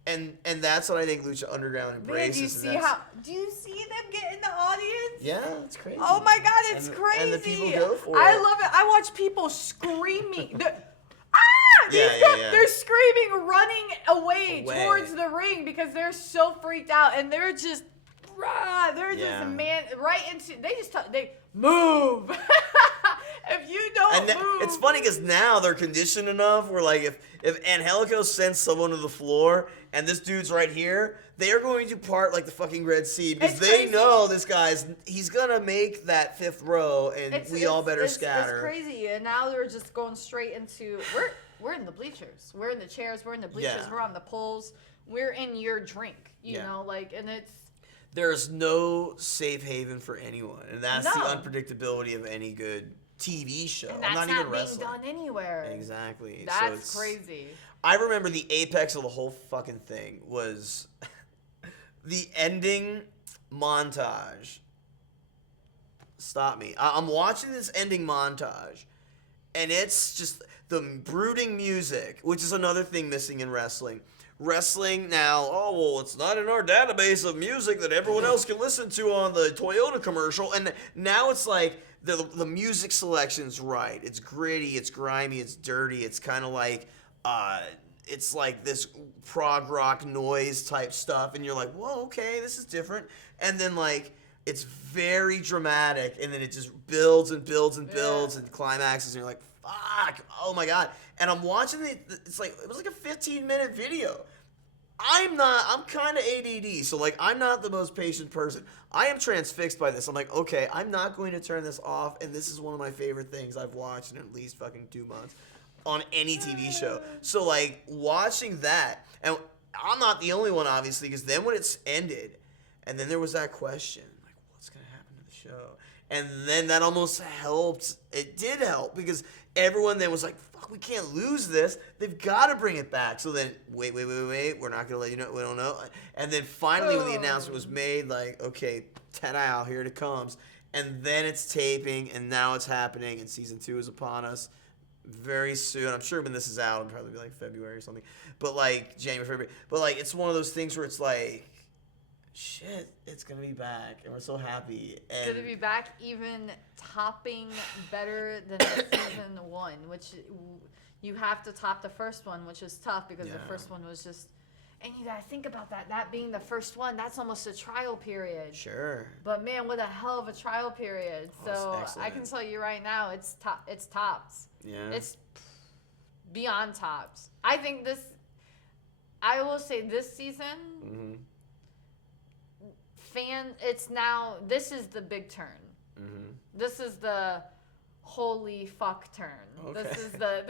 And that's what I think Lucha Underground embraces. Man, do you see them get in the audience? Yeah, it's crazy. Oh my god, it's crazy. And the people go for it. I love it. I watch people screaming. Yeah. They're screaming, running away towards the ring because they're so freaked out and they're just right into. They move. If you don't move, it's funny because now they're conditioned enough where like if Angelico sends someone to the floor and this dude's right here, they are going to part like the fucking Red Sea because they know this he's gonna make that 5th row and we all better scatter. It's crazy, and now they're just going straight into we're in the bleachers, we're in the chairs, we're in the bleachers, Yeah. we're on the poles, we're in your drink, you know, like, and it's. There's no safe haven for anyone, and that's the No. unpredictability of any good TV show. And that's not not even being wrestling. done anywhere. Exactly. That's crazy. I remember the apex of the whole fucking thing was the ending montage. Stop me. I'm watching this ending montage, and it's just the brooding music, which is another thing missing in wrestling. Wrestling now, it's not in our database of music that everyone else can listen to on the Toyota commercial. And now it's like the music selection's right. It's gritty, it's grimy, it's dirty. It's kind of like, it's like this prog rock noise type stuff. And you're like, whoa, okay, this is different. And then like, it's very dramatic. And then it just builds and builds and builds and climaxes. And you're like, fuck, oh my God. And I'm watching it was like a 15-minute video. I'm kind of ADD, so like I'm not the most patient person. I am transfixed by this. I'm like, okay, I'm not going to turn this off, and this is one of my favorite things I've watched in at least fucking 2 months on any TV show. So like watching that, and I'm not the only one obviously, because then when it's ended, and then there was that question, like what's gonna happen to the show? And then that almost helped. It did help because everyone then was like, fuck, we can't lose this. They've got to bring it back. So then, wait. We're not going to let you know. We don't know. And then finally when the announcement was made, like, okay, ta-da, here it comes. And then it's taping, and now it's happening, and season 2 is upon us very soon. I'm sure when this is out, it'll probably be like February or something. But like, January, February. But like, it's one of those things where it's like, shit, it's gonna be back, and we're so happy. It's And gonna be back, even topping better than the season 1, which you have to top the first one, which is tough because the first one was just. And you gotta think about that. That being the first one, that's almost a trial period. sure. But man, what a hell of a trial period. Oh, it's So I excellent. can tell you right now, it's top. It's tops. Yeah. It's beyond tops. I think this. I will say this season. Mm-hmm. It's now. This is the big turn. Mm-hmm. This is the holy fuck turn. Okay. This is the.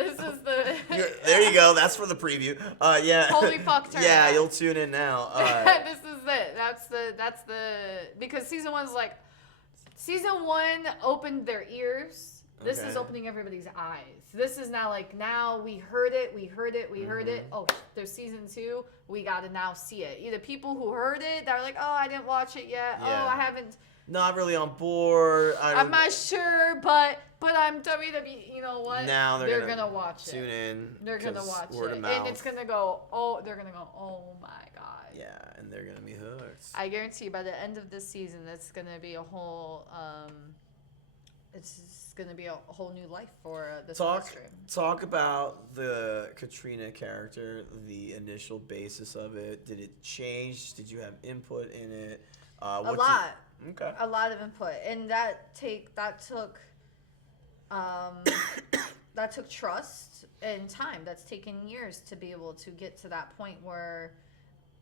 There you go. That's for the preview. Yeah. Holy fuck turn. Yeah, you'll tune in now. This is it. That's the because season 1's like season 1 opened their ears. This is Okay. opening everybody's eyes. This is now like now we heard it. Oh, there's season 2. We gotta now see it. Either people who heard it, they're like, oh, I didn't watch it yet. Yeah. Oh, I haven't. Not really on board. I'm not sure, but I'm WWE. You know what? Now they're gonna watch it. Tune in. They're gonna 'cause watch word it, of mouth. and it's gonna go. Oh, they're gonna go. Oh my god. Yeah, and they're gonna be hooked. I guarantee you, by the end of this season, it's gonna be a whole. It's gonna be a whole new life for this industry. Talk about the Katrina character, the initial basis of it. Did it change? Did you have input in it? A lot. Okay. A lot of input, and that took that took trust and time. That's taken years to be able to get to that point where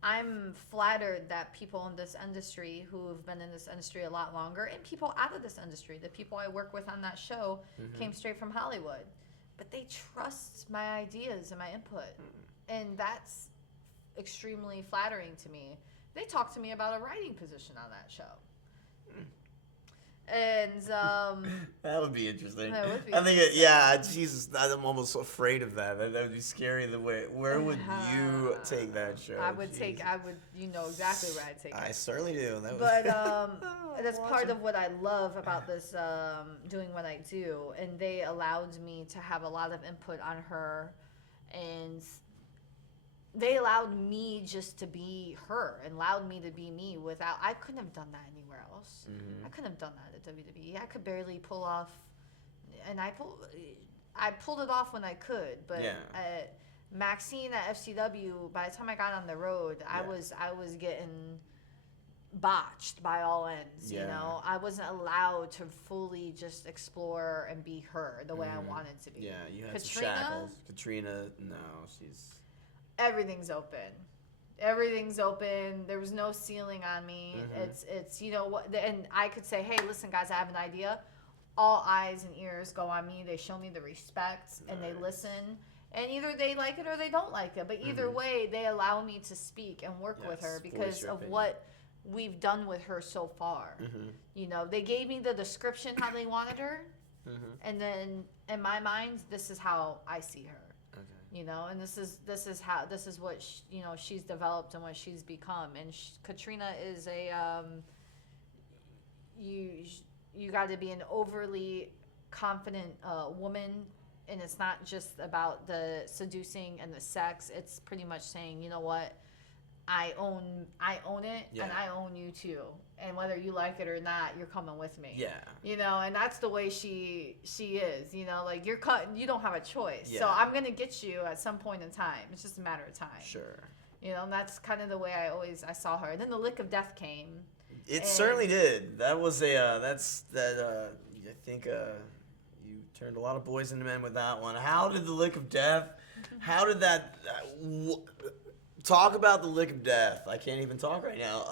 I'm flattered that people in this industry who have been in this industry a lot longer, and people out of this industry, the people I work with on that show, came straight from Hollywood, but they trust my ideas and my input, and that's extremely flattering to me. They talked to me about a writing position on that show. And that would be interesting. That would be I think, yeah, Jesus, I'm almost afraid of that. That would be scary. The way, where would you take that show? You know exactly where I'd take it. I certainly do. That But that's part of what I love about this doing what I do, and they allowed me to have a lot of input on her, and they allowed me just to be her and allowed me to be me without. I couldn't have done that anywhere else. I couldn't have done that at WWE. I could barely pull off, and I pulled it off when I could, but Maxine at FCW, by the time I got on the road, I was getting botched by all ends. You know, I wasn't allowed to fully just explore and be her the way I wanted to be. Yeah, you had Katrina, some shackles. Katrina, no, she's. Everything's open. Everything's open. There was no ceiling on me. It's you know what, and I could say, hey, listen, guys, I have an idea. All eyes and ears go on me. They show me the respect and they listen. And either they like it or they don't like it. But either way, they allow me to speak and work with her because of what we've done with her so far. You know, they gave me the description how they wanted her, and then in my mind, this is how I see her. You know, and this is what she's developed and what she's become. And Katrina is a you got to be an overly confident woman, and it's not just about the seducing and the sex. It's pretty much saying, you know what, I own it, and I own you too. And whether you like it or not, you're coming with me. Yeah. You know, and that's the way she is. You know, like you don't have a choice. Yeah. So I'm gonna get you at some point in time. It's just a matter of time. Sure. You know, and that's kind of the way I saw her. And then the lick of death came. It certainly did. That was I think you turned a lot of boys into men with that one. How did the lick of death? How did that? Talk about the lick of death. I can't even talk right now.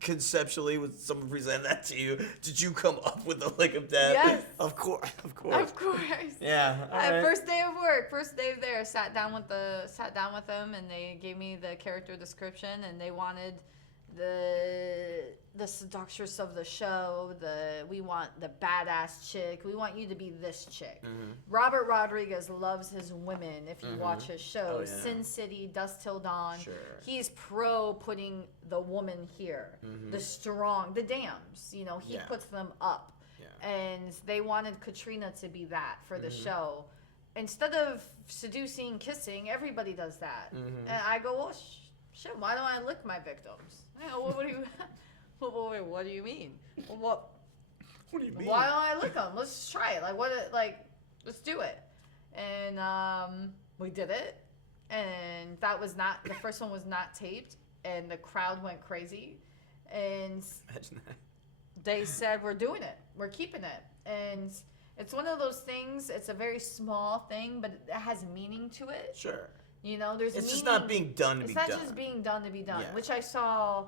Conceptually, would someone present that to you? Did you come up with the lick of death? Yes. Of course. Of course. Yeah. Right. First day of work, first day there, sat down with them, and they gave me the character description, and they wanted the seductress of the show. We want the badass chick. We want you to be this chick. Robert Rodriguez loves his women. If you watch his shows, Sin City, Dust Till Dawn, he's pro putting the woman here, the strong, the dams. You know, he puts them up, and they wanted Katrina to be that for the show. Instead of seducing, kissing, everybody does that, and I go, well, Shit, why don't I lick my victims? What do you? What do you mean? What do you mean? Why don't I lick them? Let's try it. Let's do it. And we did it. And that was not, the first one was not taped. And the crowd went crazy. And Imagine that. they said, we're doing it. We're keeping it. And it's one of those things, it's a very small thing, but it has meaning to it. Sure. You know, there's It's meaning. just not being done to be done. It's not just being done to be done, Yeah. which I saw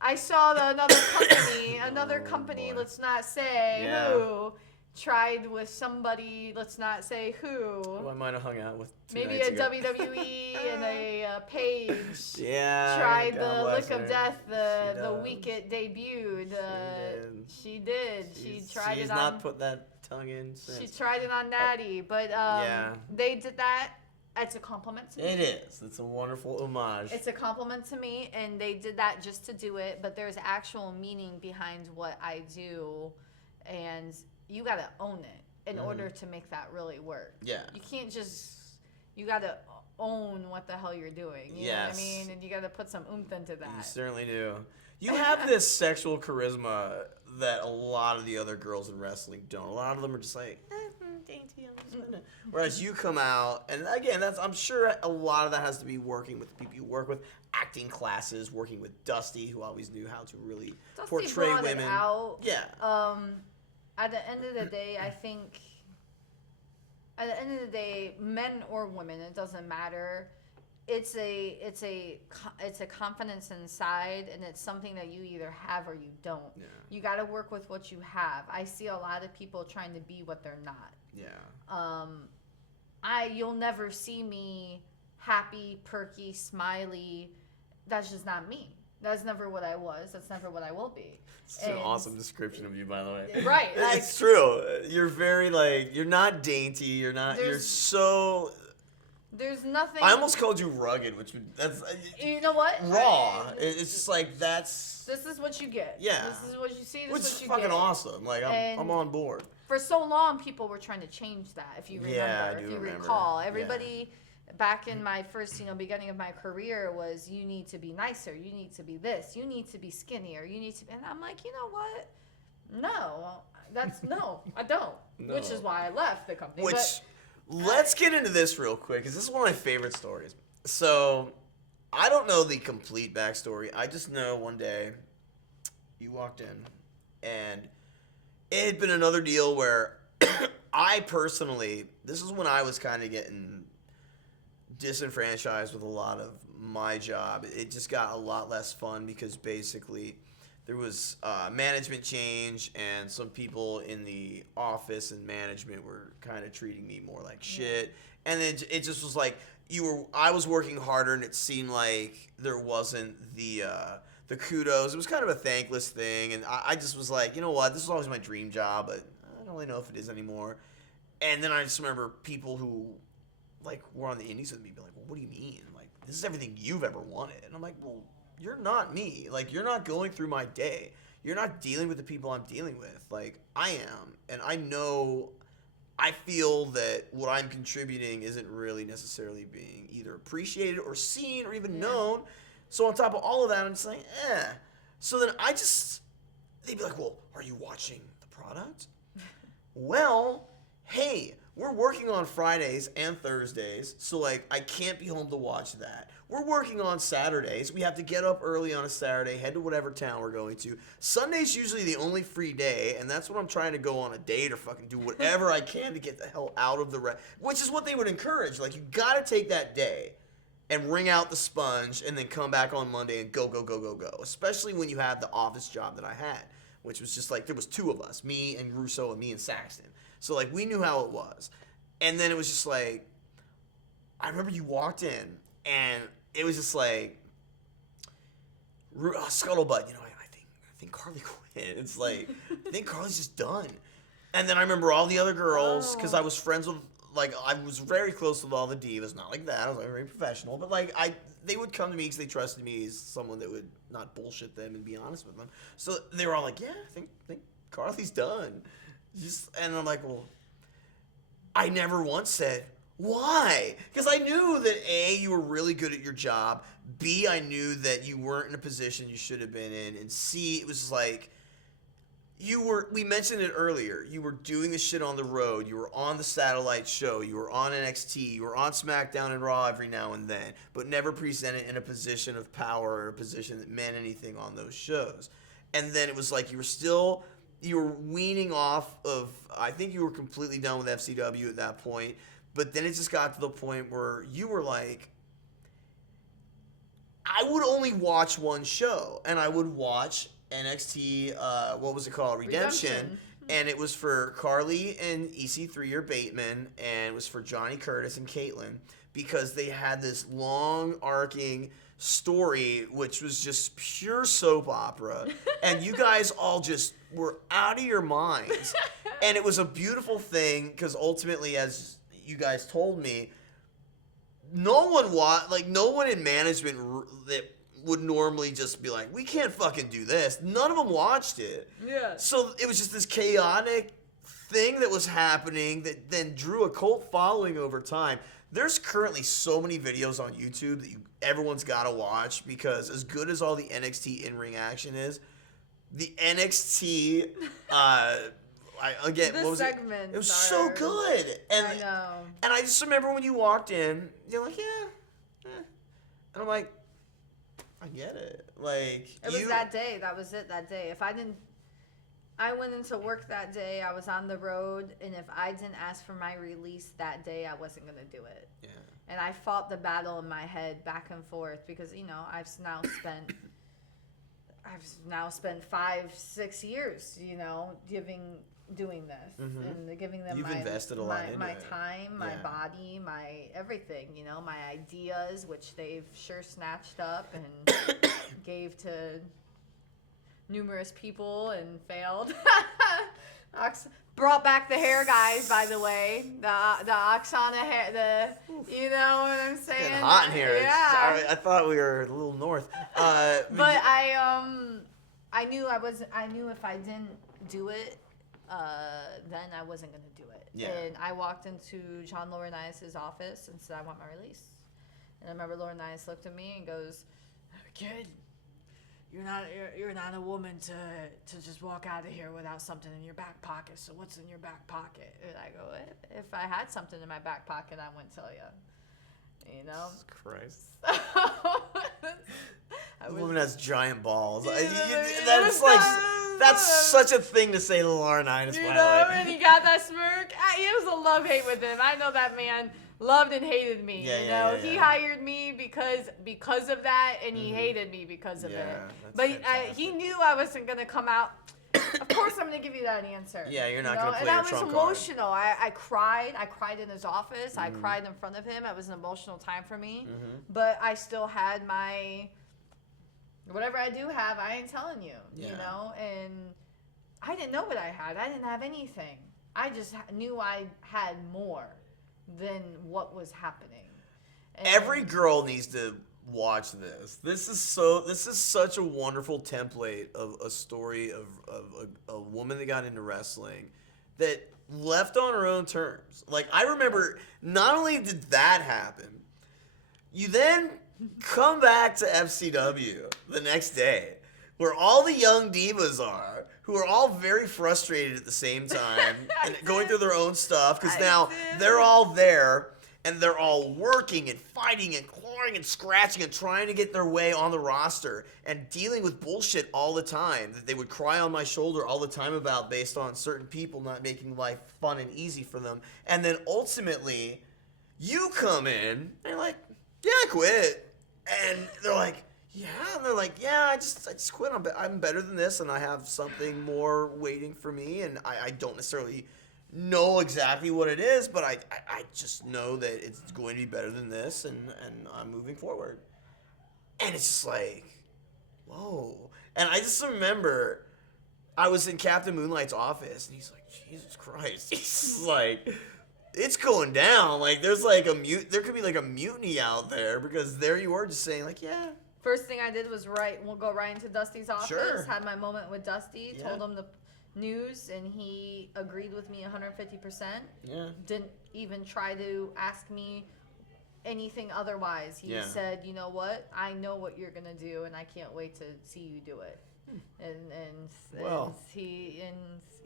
another company, boy. let's not say Yeah. who, tried with somebody, let's not say who. Who I might have hung out with 2 Maybe nights a ago. WWE and a Paige. Yeah. Tried God the bless Lick of her. Death She the does. week it debuted. She did. She She's tried it not on. put that tongue in since. She tried it on Natty, but Yeah. they did that. It's a compliment to me. It is. It's a wonderful homage. It's a compliment to me, and they did that just to do it, but there's actual meaning behind what I do, and you gotta own it in order to make that really work. Yeah. You can't just, you gotta own what the hell you're doing. You know what I Yes. mean? And you gotta put some oomph into You that. certainly do. You have this sexual charisma that a lot of the other girls in wrestling don't. A lot of them are just like, dainty. I'm just gonna. Whereas you come out, and again, I'm sure a lot of that has to be working with the people you work with, acting classes, working with Dusty, who always knew how to really Dusty portray brought women. it out. Yeah. At the end of the day, I think, at the end of the day, men or women, it doesn't matter. It's a confidence inside, and it's something that you either have or you don't. Yeah. You got to work with what you have. I see a lot of people trying to be what they're not. Yeah. You'll never see me happy, perky, smiley. That's just not me. That's never what I was. That's never what I will be. It's an awesome description of you, by the way. Right. It's true. You're very you're not dainty. You're not. You're so. There's nothing. I almost called you rugged, that's. You know what? Raw. It's just that's. This is what you get. Yeah. This is what you see. This Which is is what you fucking get. awesome. I'm on board. For so long, people were trying to change that. If you remember, Yeah, I if do you remember. recall, everybody back in my first, beginning of my career was, you need to be nicer, you need to be this, you need to be skinnier, you need to. And I'm like, you know what? No, I don't. No. Which is why I left the company. Let's get into this real quick, because this is one of my favorite stories. So, I don't know the complete backstory. I just know one day you walked in, and it had been another deal where I personally, this is when I was kind of getting disenfranchised with a lot of my job. It just got a lot less fun because basically there was management change, and some people in the office and management were kind of treating me more like shit. And then it just was like I was working harder, and it seemed like there wasn't the kudos. It was kind of a thankless thing, and I just was like, you know what? This was always my dream job, but I don't really know if it is anymore. And then I just remember people who were on the indies with me be like, well, what do you mean? This is everything you've ever wanted. And I'm like, well, you're not me. You're not going through my day. You're not dealing with the people I'm dealing with. I am. And I feel that what I'm contributing isn't really necessarily being either appreciated or seen or even known. So on top of all of that, I'm just like, eh. So then they'd be like, well, are you watching the product? Well, hey, we're working on Fridays and Thursdays, so I can't be home to watch that. We're working on Saturdays. We have to get up early on a Saturday, head to whatever town we're going to. Sunday's usually the only free day, and that's when I'm trying to go on a date or fucking do whatever I can to get the hell out of the which is what they would encourage. You gotta take that day and wring out the sponge and then come back on Monday and go, go, go, go, go. Especially when you have the office job that I had, which was just there was two of us, me and Russo and me and Saxton. So we knew how it was. And then it was just I remember you walked in and it was just scuttlebutt, I think Karlee quit. It's I think Karlee's just done. And then I remember all the other girls, because I was friends with, I was very close with all the divas. Not like that, I was very professional, but they would come to me because they trusted me as someone that would not bullshit them and be honest with them. So they were all like, yeah, I think Karlee's done. And I'm like, well, I never once said, Why? Because I knew that A, you were really good at your job. B, I knew that you weren't in a position you should have been in. And C, it was like we mentioned it earlier. You were doing this shit on the road. You were on the satellite show. You were on NXT. You were on SmackDown and Raw every now and then, but never presented in a position of power or a position that meant anything on those shows. And then it was like you were weaning off of, I think you were completely done with FCW at that point, but then it just got to the point where you were like, I would only watch one show, and I would watch NXT, what was it called? Redemption. And it was for Karlee and EC3 or Bateman, and it was for Johnny Curtis and Caitlyn, because they had this long arcing story which was just pure soap opera, and you guys all just were out of your minds. And it was a beautiful thing, because ultimately, as you guys told me, no one in management that would normally just be like, we can't fucking do this. None of them watched it. Yeah. So it was just this chaotic thing that was happening that then drew a cult following over time. There's currently so many videos on YouTube that everyone's got to watch, because as good as all the NXT in-ring action is, the NXT what was segments it was so good. And I know. And I just remember when you walked in, you're like, and I'm like, I get it. Like, it was that day. That was it. That day. I went into work that day. I was on the road, and if I didn't ask for my release that day, I wasn't gonna do it. Yeah. And I fought the battle in my head back and forth, because I've now spent 5-6 years, doing this, and giving them You've invested a lot into my it. time, my body, my everything, my ideas, which they've sure snatched up and gave to numerous people and failed. Brought back the hair guys, by the way. The Oksana hair, you know what I'm saying? It's getting hot in here. Yeah. Sorry, I thought we were a little north. But I knew if I didn't do it, then I wasn't gonna do it. Yeah. And I walked into John Laurinaitis' office and said, I want my release. And I remember Laurinaitis looked at me and goes, kid, you're not a woman to just walk out of here without something in your back pocket. So what's in your back pocket? And I go, if I had something in my back pocket, I wouldn't tell you. Jesus Christ. A woman has giant balls. That's That's such a thing to say to Laurinaitis, by the way. And he got that smirk. It was a love-hate with him. I know that man loved and hated me. Yeah. He hired me because of that, and he hated me because of it. But he knew I wasn't gonna come out. Of course, I'm gonna give you that answer. Yeah, you're not gonna play your trump card. And I was emotional. I cried. I cried in his office. I cried in front of him. It was an emotional time for me. But I still had my whatever I do have. I ain't telling you. And I didn't know what I had. I didn't have anything. I just knew I had more than what was happening. And every girl needs to watch this. This is such a wonderful template of a story of a woman that got into wrestling that left on her own terms. Like, I remember, not only did that happen, you then come back to FCW the next day, where all the young divas are, who are all very frustrated at the same time and going through their own stuff, because now they're all there and they're all working and fighting and clawing and scratching and trying to get their way on the roster and dealing with bullshit all the time that they would cry on my shoulder all the time about, based on certain people not making life fun and easy for them. And then ultimately, you come in and you're like, yeah, I quit. And they're like, yeah, and they're like, yeah, I just quit. I'm better than this, and I have something more waiting for me, and I don't necessarily know exactly what it is, but I just know that it's going to be better than this, and I'm moving forward. And it's just like, whoa. And I just remember I was in Captain Moonlight's office, and he's like, Jesus Christ. He's like, it's going down. Like, there's like there could be like a mutiny out there, because there you were just saying, like, yeah. First thing I did was we'll go right into Dusty's office. Sure. Had my moment with Dusty. Yeah. Told him news, and he agreed with me 150%. Yeah. Didn't even try to ask me anything otherwise. He said, you know what? I know what you're gonna do, and I can't wait to see you do it. And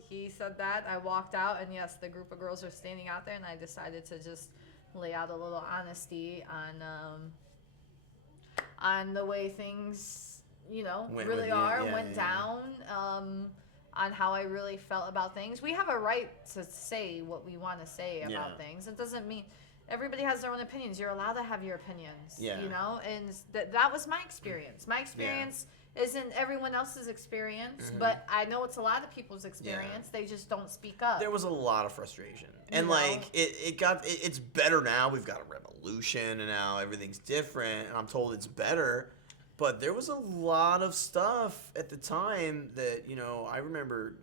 he said that. I walked out, and yes, the group of girls were standing out there, and I decided to just lay out a little honesty on the way things, really went down. On how I really felt about things. We have a right to say what we want to say about things. It doesn't mean everybody has their own opinions. You're allowed to have your opinions, and that was my experience. My experience isn't everyone else's experience, but I know it's a lot of people's experience. They just don't speak up. There was a lot of frustration. And it's better now. We've got a revolution, and now everything's different, and I'm told it's better. But there was a lot of stuff at the time that, I remember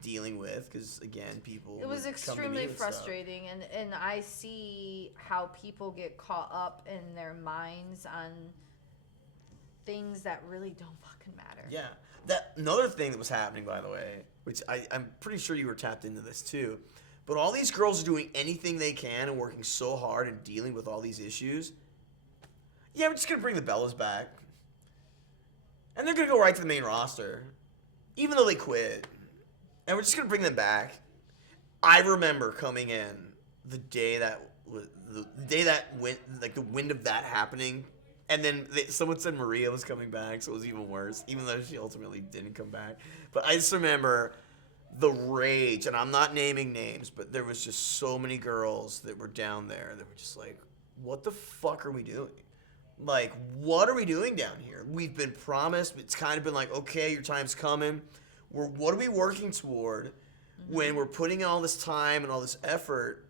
dealing with because, again, people It was would come to me extremely with frustrating, and I see how people get caught up in their minds on things that really don't fucking matter. Yeah. Another thing that was happening, by the way, which I'm pretty sure you were tapped into this too, but all these girls are doing anything they can and working so hard and dealing with all these issues. Yeah, we're just going to bring the Bellas back. And they're going to go right to the main roster, even though they quit. And we're just going to bring them back. I remember coming in the day that went, like the wind of that happening. And then someone said Maria was coming back, so it was even worse, even though she ultimately didn't come back. But I just remember the rage, and I'm not naming names, but there was just so many girls that were down there that were just like, what the fuck are we doing? Like, what are we doing down here? We've been promised. It's kind of been like, okay, your time's coming. What are we working toward when we're putting in all this time and all this effort,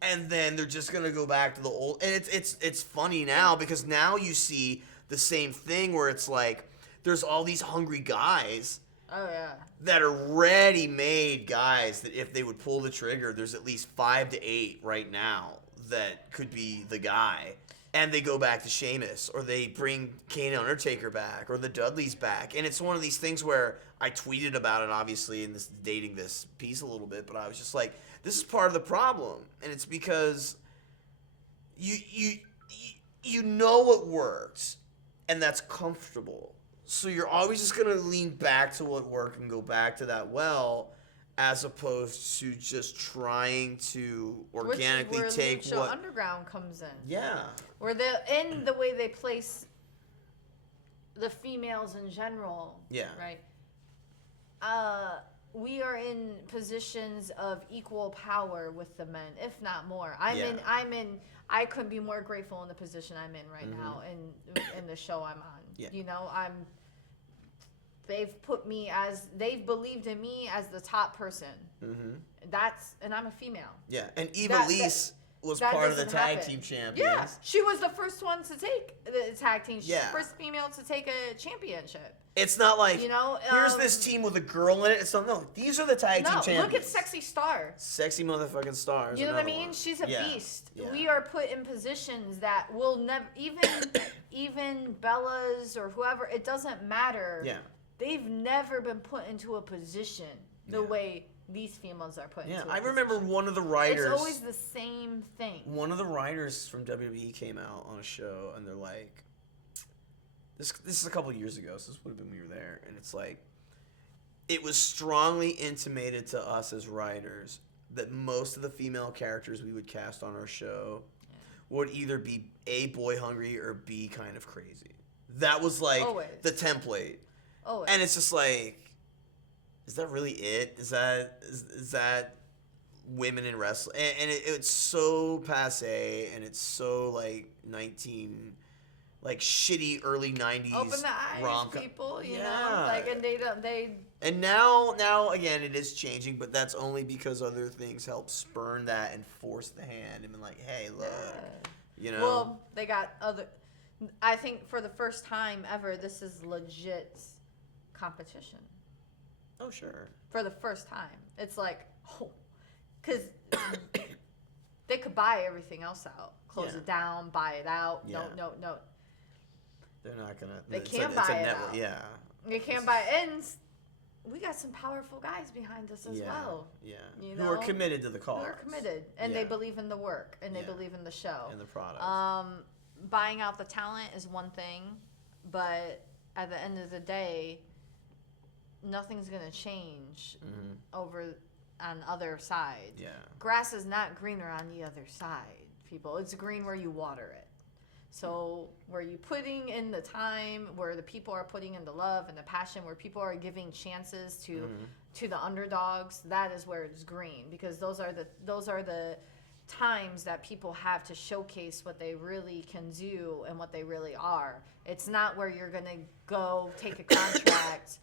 and then they're just gonna go back to the old? And it's funny now because now you see the same thing where it's like there's all these hungry guys. Oh yeah. That are ready-made guys that if they would pull the trigger, there's at least 5 to 8 right now that could be the guy. And they go back to Sheamus, or they bring Kane and Undertaker back, or the Dudleys back. And it's one of these things where I tweeted about it, obviously, in this dating this piece a little bit, but I was just like, this is part of the problem. And it's because you know what works, and that's comfortable. So you're always just going to lean back to what worked and go back to that well, as opposed to just trying to organically Which is where take Lucha what Underground comes in. Yeah. Where in the way they place the females in general. Yeah. Right. We are in positions of equal power with the men, if not more. I couldn't be more grateful in the position I'm in right now in the show I'm on. Yeah. They've believed in me as the top person. And I'm a female. Yeah, and Eva Lise was part of the tag team champions. Yeah, she was the first one to take the tag team. She's Yeah. the first female to take a championship. It's not like, here's this team with a girl in it. It's not, no, these are the tag team champions. Look at Sexy Star. Sexy motherfucking Stars. You know what I mean? She's a beast. Yeah. We are put in positions that will never, even Bella's or whoever, it doesn't matter. Yeah. They've never been put into a position the way these females are put into a position. I remember one of the writers. It's always the same thing. One of the writers from WWE came out on a show, and they're like, this is a couple of years ago, so this would have been when you were there, and it's like, it was strongly intimated to us as writers that most of the female characters we would cast on our show would either be A, boy hungry, or B, kind of crazy. That was like the template. Always. And it's just like, is that really it? Is that women in wrestling? And it's so passe, and it's so like shitty early 90s open the eyes, rom-com. people, you know, like, and they. And now again, it is changing, but that's only because other things help spurn that and force the hand and be like, hey, look, you know. Well, they got other. I think for the first time ever, this is legit competition. Oh, sure. For the first time. It's like, because they could buy everything else out. Close it down, buy it out. Yeah. No. They're not going to. They can't buy it out. Yeah. They can't buy it. And we got some powerful guys behind us as well. Yeah. You Who know? are committed to the cause. Who are committed, and they believe in the work, and they believe in the show. And the product. Buying out the talent is one thing, but at the end of the day, nothing's going to change over on other sides. Yeah. Grass is not greener on the other side, people. It's green where you water it. So where you putting in the time, where the people are putting in the love and the passion, where people are giving chances to the underdogs, that is where it's green, because those are the times that people have to showcase what they really can do and what they really are. It's not where you're going to go take a contract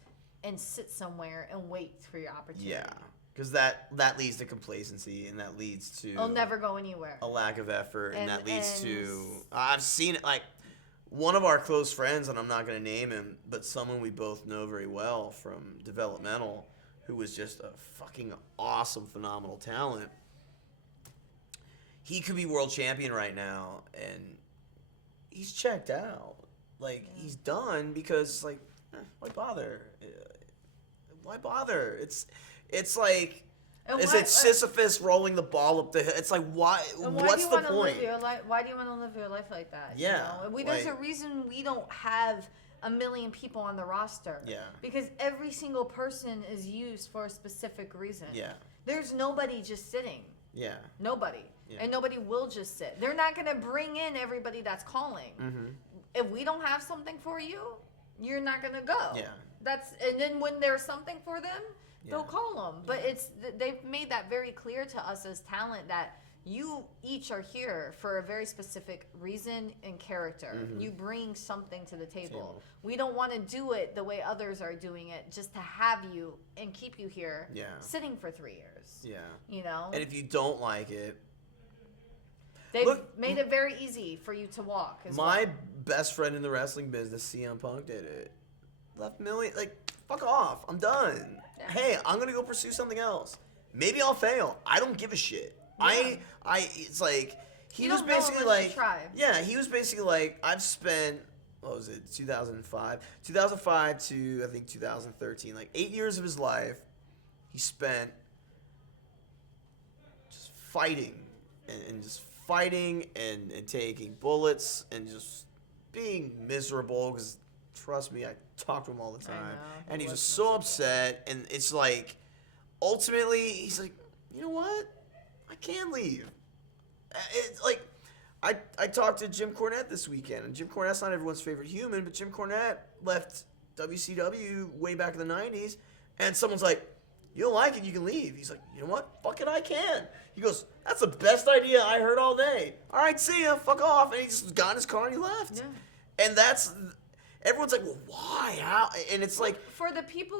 and sit somewhere and wait for your opportunity. Yeah. Because that leads to complacency, and that leads to... It'll never go anywhere. A lack of effort, and that leads to... I've seen it, like, one of our close friends, and I'm not going to name him, but someone we both know very well from developmental, who was just a fucking awesome, phenomenal talent. He could be world champion right now, and he's checked out. Like, he's done because, like, why bother? Why bother? It's like, is it Sisyphus rolling the ball up the hill? It's like, why? What's the point? Why do you want to live your life like that? Yeah. You know? There's a reason we don't have a million people on the roster. Yeah. Because every single person is used for a specific reason. Yeah. There's nobody just sitting. Yeah. Nobody. Yeah. And nobody will just sit. They're not going to bring in everybody that's calling. Mm-hmm. If we don't have something for you, you're not going to go. Yeah. And then when there's something for them, they'll call them. But they've made that very clear to us as talent that you each are here for a very specific reason and character. Mm-hmm. You bring something to the table. We don't want to do it the way others are doing it just to have you and keep you here sitting for 3 years. Yeah. You know? And if you don't like it... They've made it very easy for you to walk as my best friend in the wrestling business, CM Punk, did it. Left million... Like, fuck off. I'm done. Yeah. Hey, I'm going to go pursue something else. Maybe I'll fail. I don't give a shit. Yeah. It's like, he was basically like, he was basically like, I've spent, what was it, 2005 to, I think, 2013, like 8 years of his life, he spent just fighting, and just fighting, and taking bullets, and just being miserable, because, trust me, I talk to him all the time, and he's just so upset, and it's like, ultimately, he's like, you know what? I can leave. It's like, I talked to Jim Cornette this weekend, and Jim Cornette's not everyone's favorite human, but Jim Cornette left WCW way back in the 90s, and someone's like, you don't like it, you can leave. He's like, you know what? Fuck it, I can. He goes, that's the best idea I heard all day. All right, see ya, fuck off. And he just got in his car and he left. Yeah. And that's, everyone's like, well, why? How? And it's like. For the people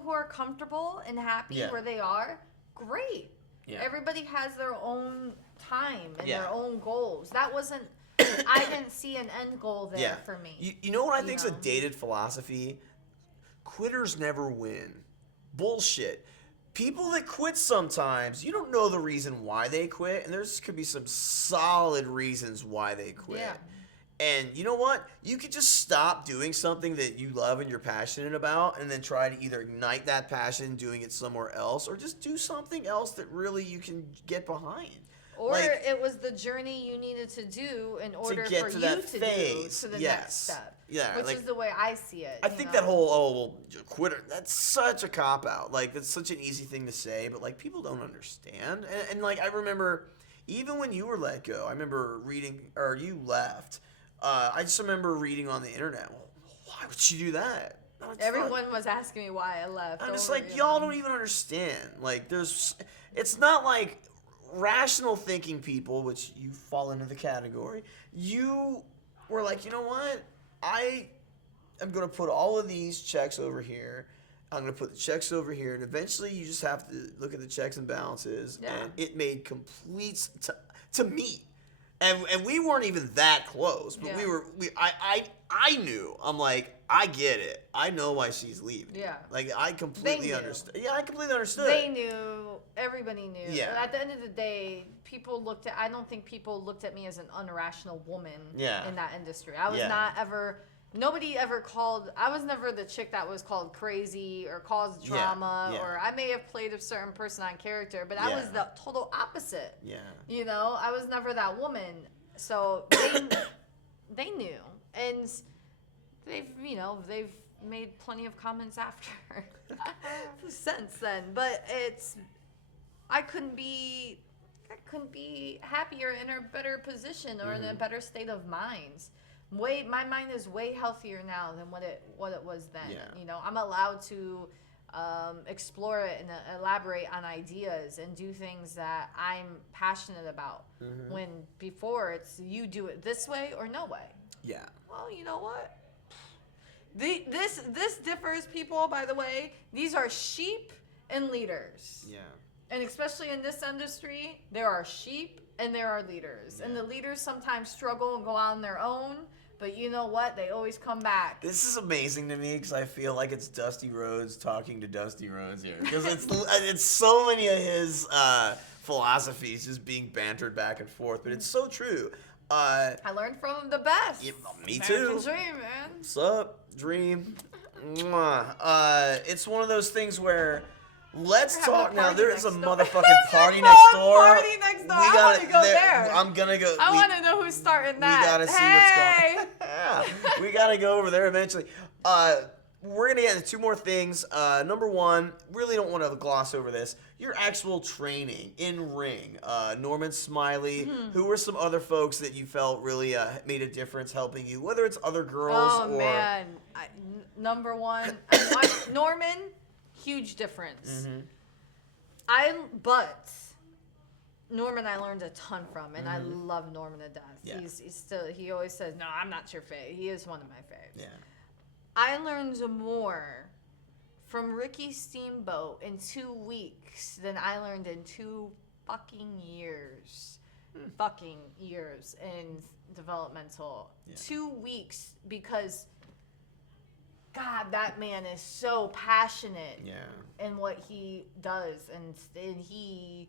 who are comfortable and happy where they are, great. Yeah. Everybody has their own time and their own goals. That wasn't, I didn't see an end goal there for me. You know what I think is a dated philosophy? Quitters never win. Bullshit. People that quit sometimes, you don't know the reason why they quit, and there's could be some solid reasons why they quit. Yeah. And you know what? You could just stop doing something that you love and you're passionate about, and then try to either ignite that passion doing it somewhere else, or just do something else that really you can get behind. Or it was the journey you needed to do in order for you to do to the next step. Yeah, which is the way I see it. I think that whole, quitter, that's such a cop-out. Like, that's such an easy thing to say, but, like, people don't understand. And like, I remember, even when you were let go, I remember reading, or you left, I just remember reading on the internet, well, why would you do that? Everyone was asking me why I left. I'm just like, y'all don't even understand. Like, it's not like rational thinking people, which you fall into the category, you were like, you know what? I am going to put all of these checks over here. I'm going to put the checks over here. And eventually you just have to look at the checks and balances. Yeah. And it made complete to me. And we weren't even that close, but I knew. I'm like, I get it. I know why she's leaving. Yeah. Like, I completely understood. Yeah, I completely understood. They knew. Everybody knew. Yeah. But at the end of the day, I don't think people looked at me as an unrational woman in that industry. I was not ever nobody ever called. I was never the chick that was called crazy or caused drama, or I may have played a certain person on character, but I was the total opposite. Yeah. You know, I was never that woman. So they knew, and they've made plenty of comments after since then. But I couldn't be happier in a better position or in a better state of mind. My mind is way healthier now than what it was then. Yeah. You know, I'm allowed to explore it and elaborate on ideas and do things that I'm passionate about. When before it's you do it this way or no way. Yeah. Well, you know what? This differs, people. By the way, these are sheep and leaders. Yeah. And especially in this industry, there are sheep and there are leaders. Yeah. And the leaders sometimes struggle and go on their own. But you know what? They always come back. This is amazing to me because I feel like it's Dusty Rhodes talking to Dusty Rhodes here. Because it's so many of his philosophies just being bantered back and forth. But it's so true. I learned from the best. Yeah, me too. American dream, man. What's up, dream? Mwah. It's one of those things where... Let's talk now. There is a motherfucking party next door. Party next door. I want to go there. I'm gonna go. I want to know who's starting that. We gotta see what's going. Yeah, we gotta go over there eventually. We're gonna get into two more things. Number one, really don't want to gloss over this. Your actual training in ring. Norman Smiley. Who were some other folks that you felt really made a difference helping you? Whether it's other girls or. Oh man, number one, Norman. Huge difference. But Norman I learned a ton from, and I love Norman to death. Yeah. He always says, no, I'm not your fave. He is one of my faves. Yeah. I learned more from Ricky Steamboat in 2 weeks than I learned in 2 fucking years. Fucking years in developmental. Yeah. 2 weeks because... God, that man is so passionate in what he does, and he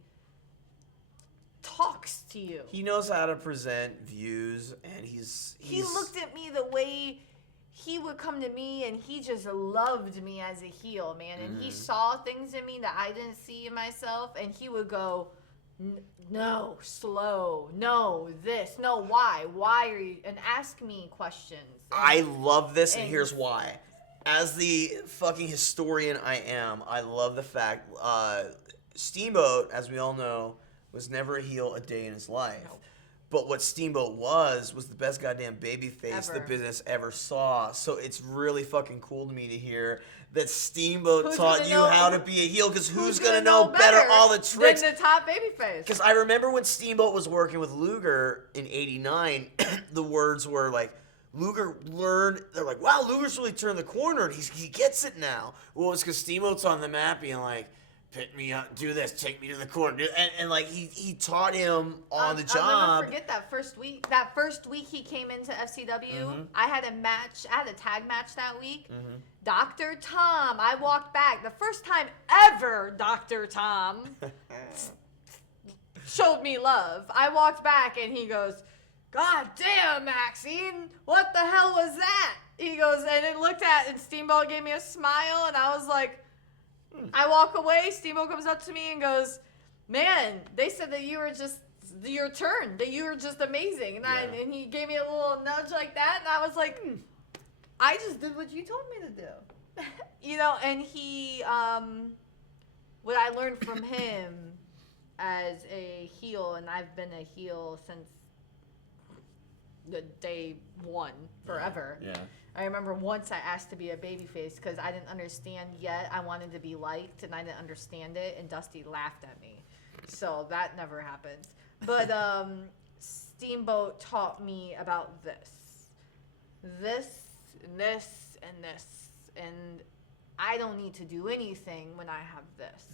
talks to you. He knows how to present views, and he looked at me the way he would come to me, and he just loved me as a heel, man. And he saw things in me that I didn't see in myself, and he would go, no, slow, no, this, no, why are you, and ask me questions. I love this, and here's why. As the fucking historian I am, I love the fact Steamboat, as we all know, was never a heel a day in his life. Nope. But what Steamboat was the best goddamn babyface the business ever saw. So it's really fucking cool to me to hear that Steamboat taught you how to be a heel, because who's going to know better all the tricks than the top babyface? Because I remember when Steamboat was working with Luger in '89, the words were like, Luger learned, they're like, wow, Luger's really turned the corner, and he gets it now. Well, it's because Steamboat's on the map being like, pick me up, do this, take me to the corner. And like, he taught him on the job. I'll never forget that first week. That first week he came into FCW, I had a tag match that week. Dr. Tom, I walked back. The first time ever Dr. Tom showed me love. I walked back, and he goes, God damn, Maxine, what the hell was that? He goes, and Steamboat gave me a smile, and I was like, I walk away, Steamboat comes up to me and goes, man, they said that you were just, your turn, that you were just amazing. And he gave me a little nudge like that, and I was like, I just did what you told me to do. You know, and he, what I learned from him as a heel, and I've been a heel since the day one, forever. Yeah. I remember once I asked to be a babyface because I didn't understand yet. I wanted to be liked, and I didn't understand it, and Dusty laughed at me. So that never happened. But Steamboat taught me about this, and this, and I don't need to do anything when I have this.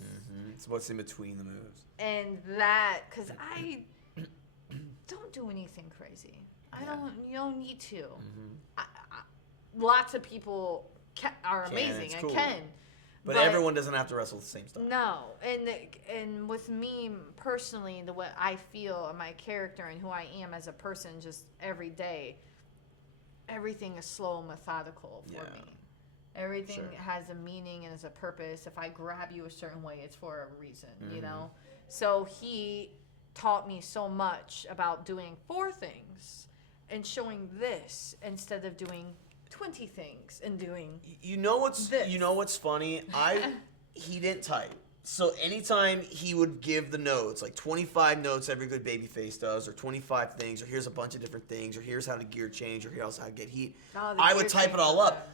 It's what's in between the moves. And that, because I don't do anything crazy. You don't need to. Lots of people are amazing and can. But everyone doesn't have to wrestle the same stuff. No. And with me personally, the way I feel and my character and who I am as a person just every day, everything is slow and methodical for Yeah. me. Everything Sure. has a meaning and has a purpose. If I grab you a certain way, it's for a reason, Mm-hmm. you know? So he taught me so much about doing 4 things and showing this instead of doing 20 things and doing You know what's this. you know what's funny? He didn't type. So anytime he would give the notes, like 25 notes every good babyface does, or 25 things, or here's a bunch of different things, or here's how to gear change, or here's how to get heat, Oh, the I gear would type it change all was up.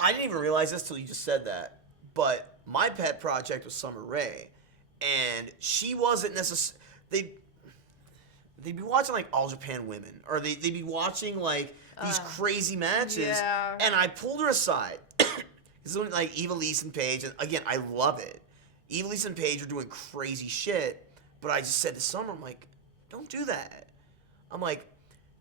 I didn't even realize this till you just said that. But my pet project was Summer Rae, and she wasn't necessarily. They'd be watching like All Japan Women, or they'd be watching like these crazy matches, yeah. and I pulled her aside. This is when like Evilise and Paige, and again, I love it. Evilise and Paige are doing crazy shit, but I just said to Summer, I'm like, don't do that. I'm like,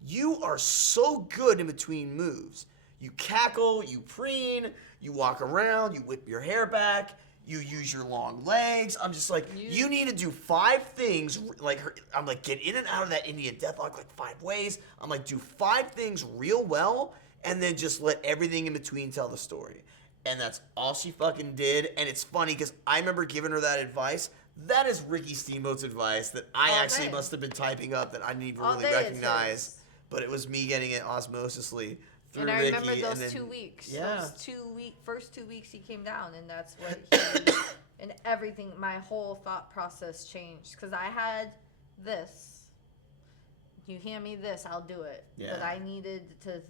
you are so good in between moves. You cackle, you preen, you walk around, you whip your hair back, you use your long legs. I'm just like, you need to do 5 things. Like I'm like, get in and out of that Indian deathlock like 5 ways. I'm like, do 5 things real well, and then just let everything in between tell the story. And that's all she fucking did. And it's funny because I remember giving her that advice. That is Ricky Steamboat's advice that I All actually day. must have been typing up that I didn't even All really day it's recognize. his. But it was me getting it osmosisly through And I Ricky. remember those and then, 2 weeks. Yeah. Those first 2 weeks he came down, and that's what he and everything. My whole thought process changed because I had this. You hand me this, I'll do it. Yeah. But I needed to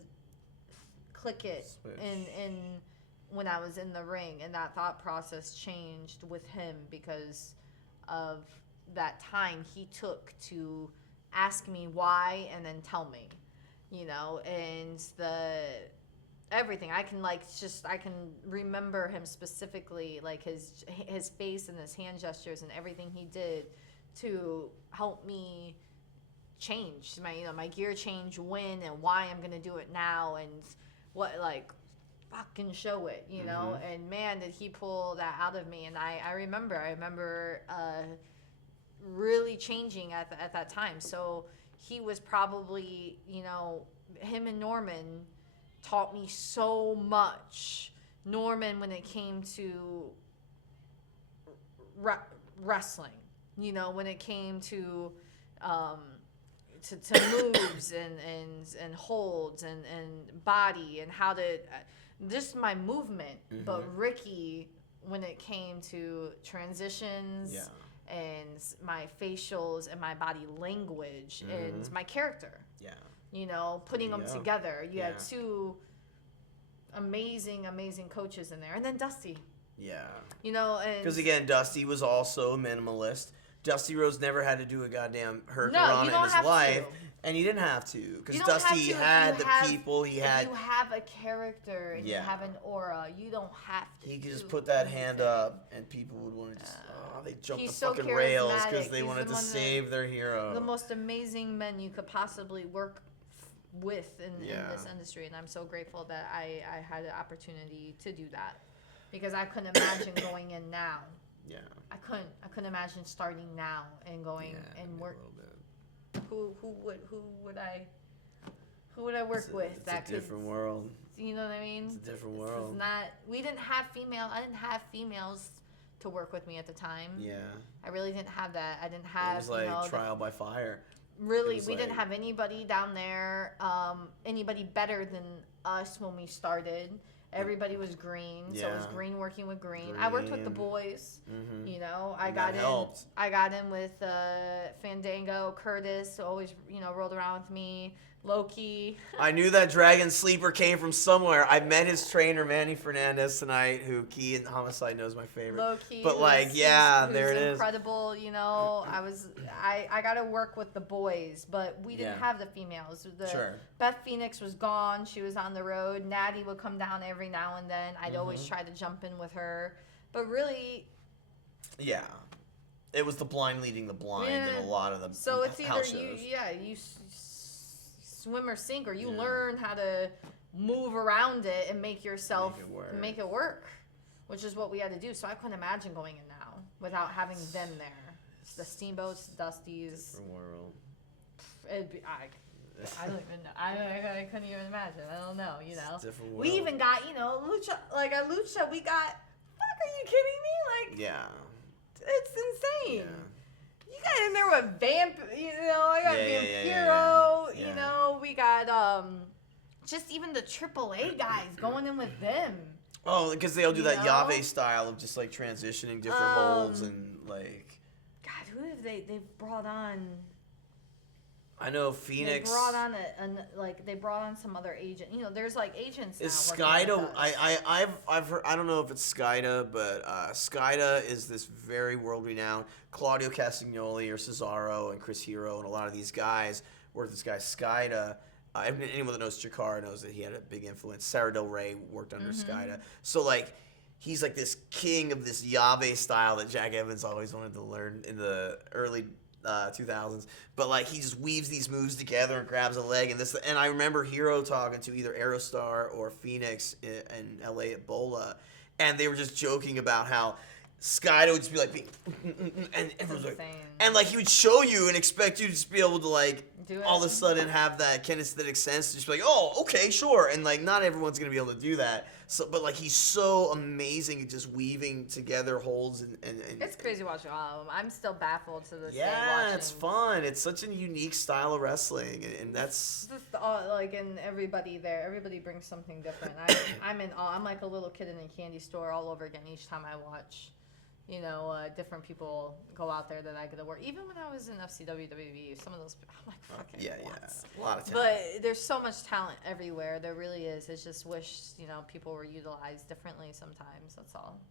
click it Switch. in when I was in the ring, and that thought process changed with him because of that time he took to ask me why and then tell me, you know, and everything I can remember him specifically, like his face and his hand gestures and everything he did to help me change my gear change, when and why I'm gonna do it now, and what like fucking show it, you know. And man, did he pull that out of me. And I remember really changing at that time. So he was probably, you know, him and Norman taught me so much. Norman, when it came to wrestling, you know, when it came to moves and holds and body and how to just my movement. But Ricky, when it came to transitions and my facials and my body language and my character, you know, putting them together. You had 2 amazing coaches in there, and then Dusty. Yeah. You know, and Because again, Dusty was also a minimalist. Dusty Rhodes never had to do a goddamn you hurricanrana in don't his have life, to. and he didn't have to because You don't Dusty have to. had If the you have- people. He had. If you have a character and you Yeah. have an aura, you don't have to. He could just do put that hand anything. up, and people would want to just they jumped He's the so fucking rails charismatic. because they He's wanted the to one that- save their hero. The most amazing men you could possibly work with in this industry, and I'm so grateful that I had the opportunity to do that, because I couldn't imagine going in now. Yeah. I couldn't imagine starting now and going and work. Who would I work with It's that a different could, world. you know what I mean? It's a different This world. is not. I didn't have females to work with me at the time. Yeah. I really didn't have that. I didn't It have was like you know, trial by fire. really, was we didn't like- have anybody down there, anybody better than us when we started. Everybody was green, so it was Yeah. green working with green. I worked with the Green. boys, Mm-hmm. you know. I And got that in. helped. I got in with Fandango, Curtis, always rolled around with me. Loki. I knew that Dragon Sleeper came from somewhere. I met his trainer, Manny Fernandez, tonight, who Key and Homicide knows my favorite. Loki. But, like, who's there it is. Incredible, you know. I got to work with the boys, but we didn't Yeah. have the females. Sure. Beth Phoenix was gone. She was on the road. Natty would come down every now and then. I'd always try to jump in with her. But really, Yeah. It was the blind leading the blind in a lot of the so it's either house you, shows. swim or sink, or you Yeah. learn how to move around it and make yourself Make it work. which is what we had to do. So I couldn't imagine going in now without having them there. The Steamboats, Dusties. Different world. I don't even know. I couldn't even imagine. I don't know. You know. Different world. We even got lucha, like a lucha. We got. Fuck, are you kidding me? Like. Yeah. It's insane. Yeah. You got in there with Vamp. I got Vampiro. Yeah. We got just even the AAA guys going in with them. Oh, because they'll do that know? Yave style of just like transitioning different holds and like. God, who have they brought on? I know Phoenix. They brought on they brought on some other agent. There's like agents. Is now working with Skida? us. I've heard. I don't know if it's Skida, but Skida is this very world renowned Claudio Castagnoli or Cesaro and Chris Hero and a lot of these guys work with this guy Skida. Anyone that knows Chikara knows that he had a big influence. Sarah Del Rey worked under Skida. So like he's like this king of this Yave style that Jack Evans always wanted to learn in the early 2000s, but like he just weaves these moves together and grabs a leg and I remember Hero talking to either Aerostar or Phoenix in LA at Bola, and they were just joking about how Skida would just be like, and everyone's like, and like he would show you and expect you to just be able to like all of a sudden have that kinesthetic sense to just be like, oh, okay, sure, and like not everyone's gonna be able to do that. So, but like he's so amazing at just weaving together holds and it's crazy watching. I'm still baffled to this day. Yeah, it's fun. It's such a unique style of wrestling, and that's just and everybody brings something different. I'm in awe. I'm like a little kid in a candy store all over again each time I watch. Different people go out there that I get to work. Even when I was in FCW, WWE, some of those, I'm like, fucking nuts. A lot of talent. But there's so much talent everywhere. There really is. It's just wish, people were utilized differently sometimes. That's all.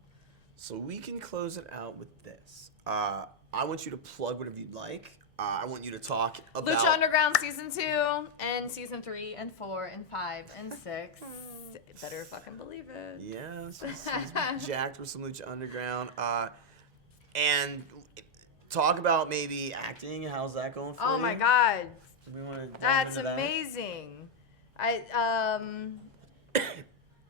So we can close it out with this. I want you to plug whatever you'd like. I want you to talk about Lucha Underground Season 2 and Season 3 and 4 and 5 and 6. Better fucking believe it. Yeah, she's jacked with some Lucha Underground. And talk about maybe acting. How's that going for you? Oh my God. Do we want to That's amazing.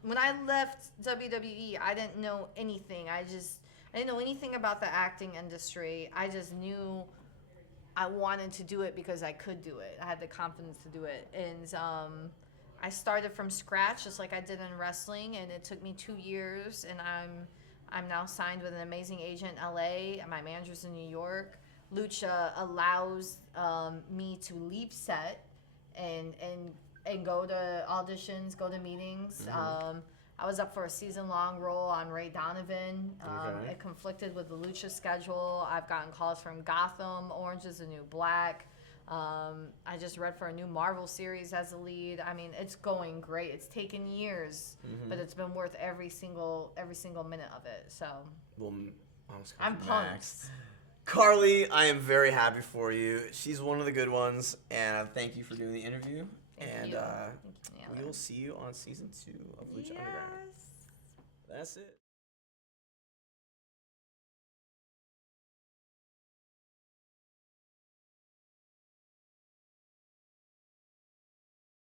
When I left WWE, I didn't know anything. I didn't know anything about the acting industry. I just knew I wanted to do it because I could do it. I had the confidence to do it. And I started from scratch just like I did in wrestling, and it took me 2 years, and I'm now signed with an amazing agent in LA. My manager's in New York. Lucha allows me to leave set and go to auditions, go to meetings. I was up for a season-long role on Ray Donovan. Okay. It conflicted with the Lucha schedule. I've gotten calls from Gotham, Orange is the New Black. I just read for a new Marvel series as a lead. I mean, it's going great. It's taken years, but it's been worth every single minute of it. So I'm pumped. Karlee, I am very happy for you. She's one of the good ones, and thank you for doing the interview. Thank you. We will see you on season 2 of Lucha Underground. That's it.